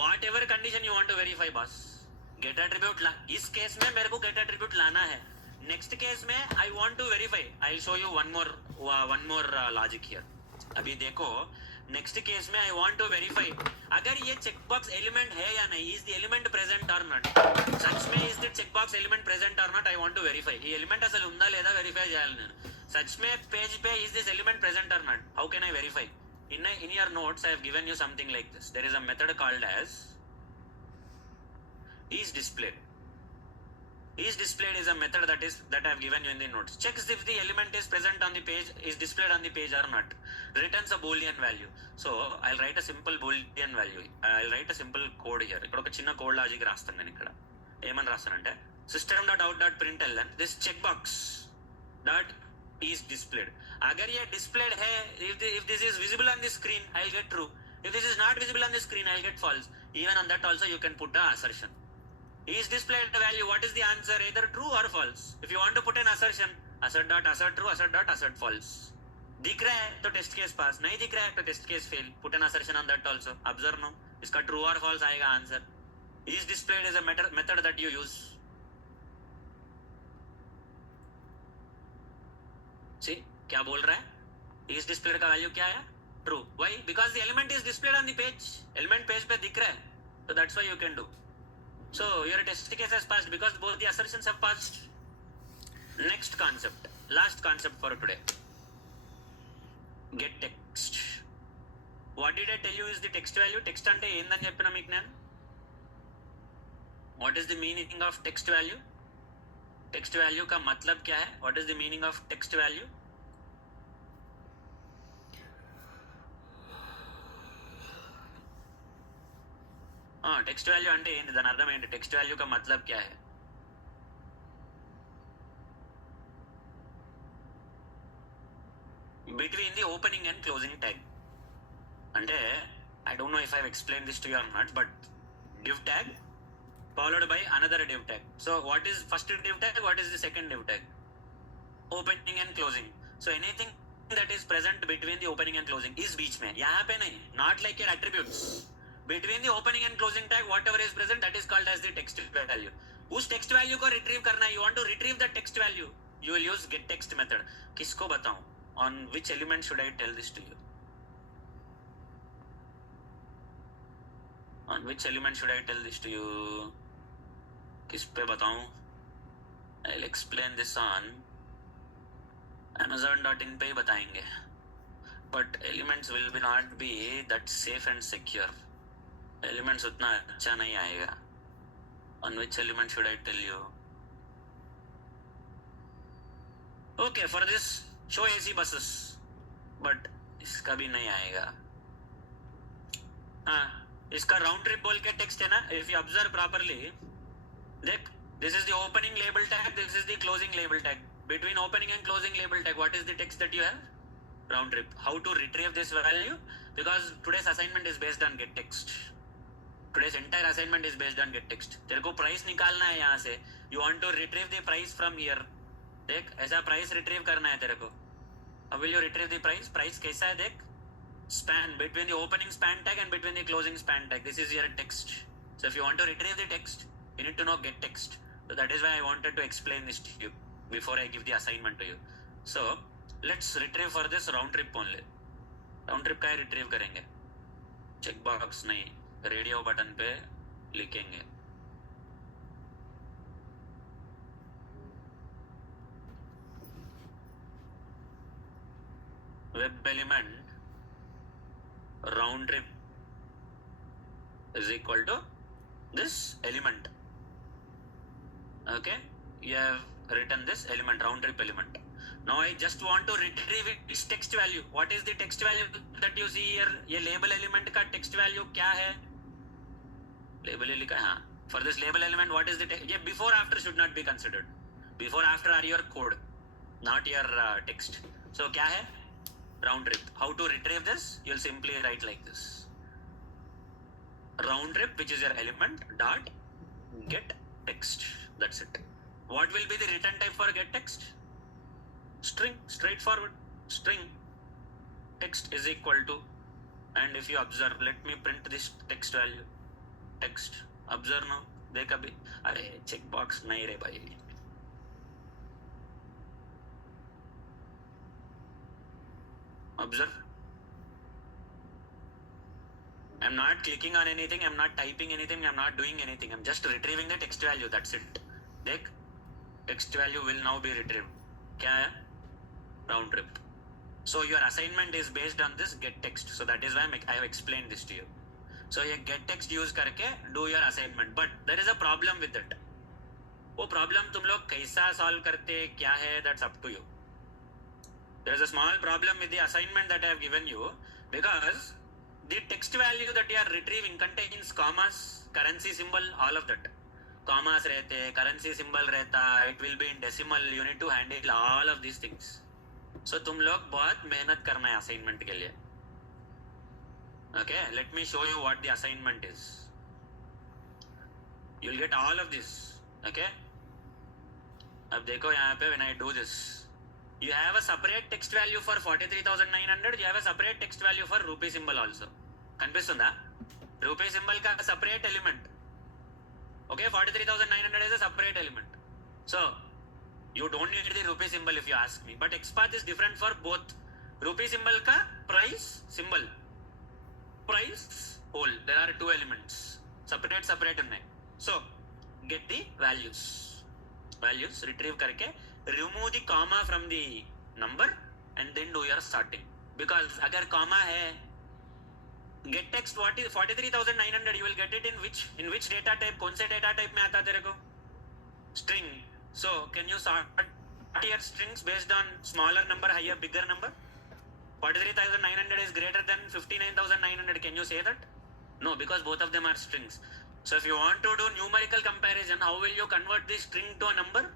Whatever condition you want to verify, boss, get attribute इस case में मेरे को get attribute लाना है. Next case में I want to verify. I show you one more logic here. अभी देखो, next case में आई वॉन्ट टू वेरीफाई अगर ये चेकबॉक्स एलिमेंट है या नहीं. Is the element present or not? सच में is the checkbox element present or not? I want to verify. ఈ ఎలిమెంట్ అసలు ఉందా లేదా వెరిఫై చేయాలి నేను. సచ్ మే పేజ్ पे is this element present or not? How can I verify? In your notes I have given you something like this. There is a method called as is displayed. Is displayed is a method that I have given you in the notes. Checks if the element is present on the page, is displayed on the page or not. Returns a boolean value. So I'll write a simple boolean value. I'll write a simple code here. ఇక్కడ ఒక చిన్న code logic రాస్తాను నేను. ఇక్కడ ఏమని రాస్తానంటే system.out.println this checkbox dot is displayed. अगर ये displayed है, if this is visible on the screen, I'll get true. If this is not visible on the screen, I'll get false. Even on that also you can put a assertion. Is displayed the value? What is the answer? Either true or false. If you want to put an assertion, assert dot assert true, assert dot assert false. दिख रहा है तो test case पास, नहीं दिख रहा है तो test case fail. Put an assertion on that also. Observe now. इसका true or false आएगा answer. Is displayed is a method that you use. See क्या बोल रहा है? Is displayed का वैल्यू क्या है? True. Why? Because the element is displayed on the page. Element page पे दिख रहा है. So that's why you can do. So your test case has passed because both the assertions have passed. Next concept, last concept for today. Get text. What did I tell you is the text value? Text ante endani cheppina meeku nenu. What is the meaning of text value? Text value ka matlab kya hai? What is the meaning of text value? Text value అంటే ఏంటి? దాని అర్థం ఏంటి? Text value का मतलब क्या है? Between the opening and closing tag. అంటే I don't know if I have explained this to you or not, but div tag followed by another div tag. So what is first div tag? What is the second div tag? Opening and closing. So anything that is present between the opening and closing is बीच में. यहाँ पे नहीं. Not like your attributes. Between the opening and closing tag, whatever is present, that is called as the text value. उस text value को retrieve करना है. You want to retrieve the text value. You will use get text method. किसको बताऊं? On which element should I tell this to you? On which element should I tell this to you? किस पे बताऊं? I'll explain this on Amazon.in पे ही बताएंगे. But elements will be not be that safe and secure. Elements उतना अच्छा नहीं आएगा. On which element should I tell you? Okay, for this show AC buses. But इसका भी नहीं आएगा. हाँ, इसका round trip बोल के text है ना. If you observe properly, देख, this is the opening label tag, this is the closing label tag. Between opening and closing label tag, what is the text that you have? Round trip. How to retrieve this value? Because today's assignment is based on get text. Today's entire assignment is based on get text. तेरे को price निकालना है यहाँ से. You want to retrieve the price from here. देख, ऐसा price retrieve करना है तेरे को. How will you retrieve the price? Price कैसा है देख? Span between the opening span tag and between the closing span tag. This is your text. So if you want to retrieve the text, you need to know get text. So that is why I wanted to explain this to you before I give the assignment to you. So let's retrieve for this round trip only. Round trip का retrieve करेंगे. Check box नहीं. Radio button पे लिखेंगे. Web element round trip is equal to this element. Okay, you have written this element, round trip element. Now I just want to retrieve its text value. What is the text value that you see here? ये label element का text value क्या है? Label ही लिखा है. हाँ. For this label element, what is the text? ये before after should not be considered. Before after are your code, not your text. So क्या है? Round trip. How to retrieve this? You'll simply write like this. Round trip, which is your element, dot get text. That's it. What will be the return type for get text? String. Straightforward. String. Text is equal to, and if you observe, let me print this text value. Text. Observe now. देख अभी. अरे check box नहीं रे भाई. Observe. I'm not clicking on anything, I'm not typing anything, I'm not doing anything, I'm just retrieving the text value, that's it. देख, text value will now be retrieved. क्या है? Round trip. So your assignment is based on this get text. So that is why I have explained this to you. So ये get text use करके do your assignment. But there is a problem with it. वो problem तुम लोग कैसा solve करते क्या है, that's up to you. There is a small problem with the assignment that I have given you because the text value that you are retrieving contains commas, currency symbol, all of that. Commas रहते, currency symbol रहता, it will be in decimal, you need to handle all of these things. So तुम लोग बहुत मेहनत करना है assignment के लिए. Okay, let me show you what the assignment is. You will get all of this. Okay. अब देखो यहाँ पे when I do this. You have a separate text value for 43,900. You have a separate text value for rupee symbol also. కనిపిస్తుందా? Rupee symbol का separate element. Okay, 43,900 is a separate element. So you don't need the rupee symbol if you ask me. But XPath is different for both. Rupee symbol का price symbol. Price whole. There are two elements. Separate ఉన్నాయి. So get the values. Values retrieve करके remove the comma from the number and then do your sorting. Because अगर comma है, get text what is 43,900, you will get it in which data type? कौन से data type में आता तेरे को? String. So can you sort your strings based on smaller number, higher, bigger number? 43,900 is greater than 59,900. Can you say that? No, because both of them are strings. So if you want to do numerical comparison, how will you convert this string to a number?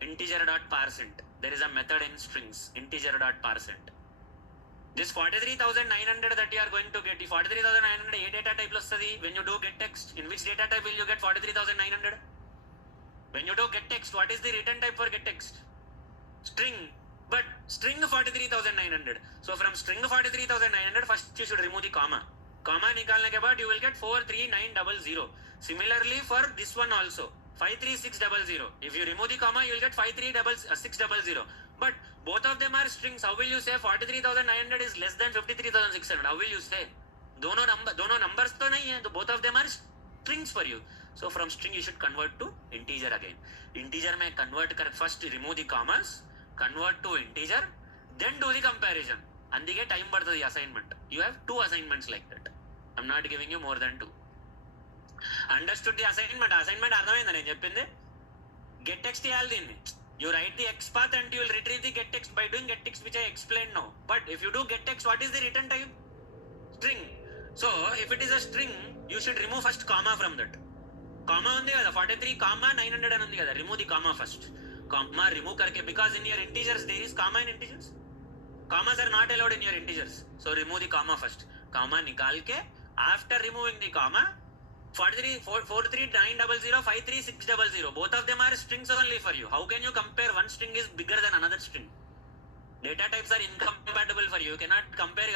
Integer.parseInt. There is a method in strings, integer.parseInt. This 43,900 that you are going to get, the 43,900 A data type లో వస్తుంది? When you do get text, in which data type will you get 43,900? When you do get text, what is the return type for get text? String. But string 43,900. So from string 43,900, first you should remove the comma. Comma nikalne ke baad you will get 43900. Similarly for this one also, 53600. If you remove the comma, you will get 53600. But both of them are strings. How will you say 43,900 is less than 53,600? How will you say? दोनों numbers तो नहीं है, तो both of them are strings for you. So from string you should convert to integer again. Integer में convert कर, first remove the commas, convert to integer, then do the comparison. అందుకే time పడుతుంది assignment. You have 2 assignments like that. I'm not giving you more than 2. Understood the assignment. అర్థమైందా నేను చెప్పింది? Get text చేయాలి దీన్ని. You write the X path and you will retrieve the get text by doing get text, which I explained now. But if you do get text, what is the return type? String. So if it is a string, you should remove first comma from that. Comma ఉంది కదా, 43 comma 900 అని ఉంది కదా, remove the comma first. Comma remove करके, because in your integers there is comma in integers. Commas are not allowed in your integers. So remove the comma first. Comma निकाल के, after removing the comma, 43900, 53600, both of them are strings only for you. How can you compare one string is bigger than another string? Data types are incompatible for you. You cannot compare.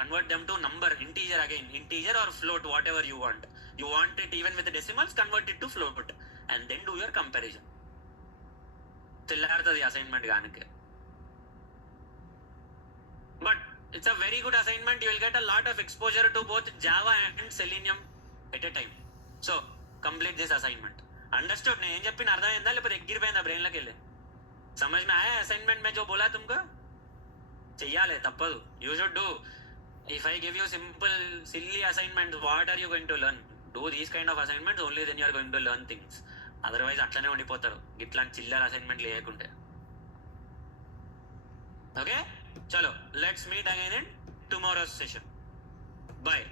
Convert them to number, integer again, integer or float, whatever you want. You want it even with the decimals, convert it to float and then do your comparison. తెల్లారుతుంది assignment గానికి. But it's a very good assignment. You will get a lot of exposure to both Java and Selenium at a time. So complete this assignment. Understood? నేను ఏం చెప్పిన అర్థమైందా లేకపోతే ఎగిరిపోయిందా brain లోకి వెళ్ళి? समझ में आया असाइनमेंट में जो बोला तुमको? చెయ్యాలి, తప్పదు. You should do. If I give you simple silly assignments, what are you going to learn? Do these kind of assignments, only then you are going to learn things. Otherwise అట్లనే ఉండిపోతారు ఇట్లాంటి చిల్లర అసైన్మెంట్ లేకుంటే. Okay, చలో, let's meet again in tomorrow's session. Bye.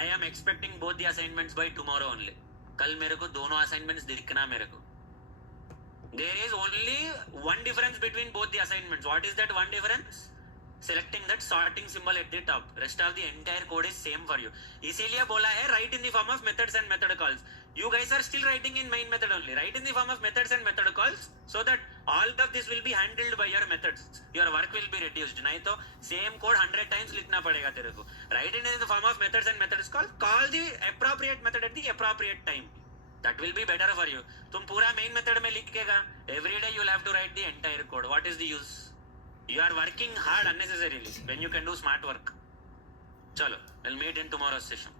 I am expecting both the assignments by tomorrow only. कल मेरे को दोनों assignments दिखना मेरे को. There is only one difference between both the assignments. What is that one difference? Selecting that sorting symbol at the top. Rest of the entire code is same for you. इसीलिए बोला है write in the form of methods and method calls. You guys are still writing in main method only. Write in the form of methods and method calls so that all of this will be handled by your methods. Your work will be reduced. नहीं तो same code 100 times लिखना पड़ेगा तेरे को. Write in the form of methods and methods calls. Call the appropriate method at the appropriate time. That will be better for you. तुम पूरा main method में लिखेगा. Every day you will have to write the entire code. What is the use? You are working hard unnecessarily when you can do smart work. Chalo, we'll meet in tomorrow's session.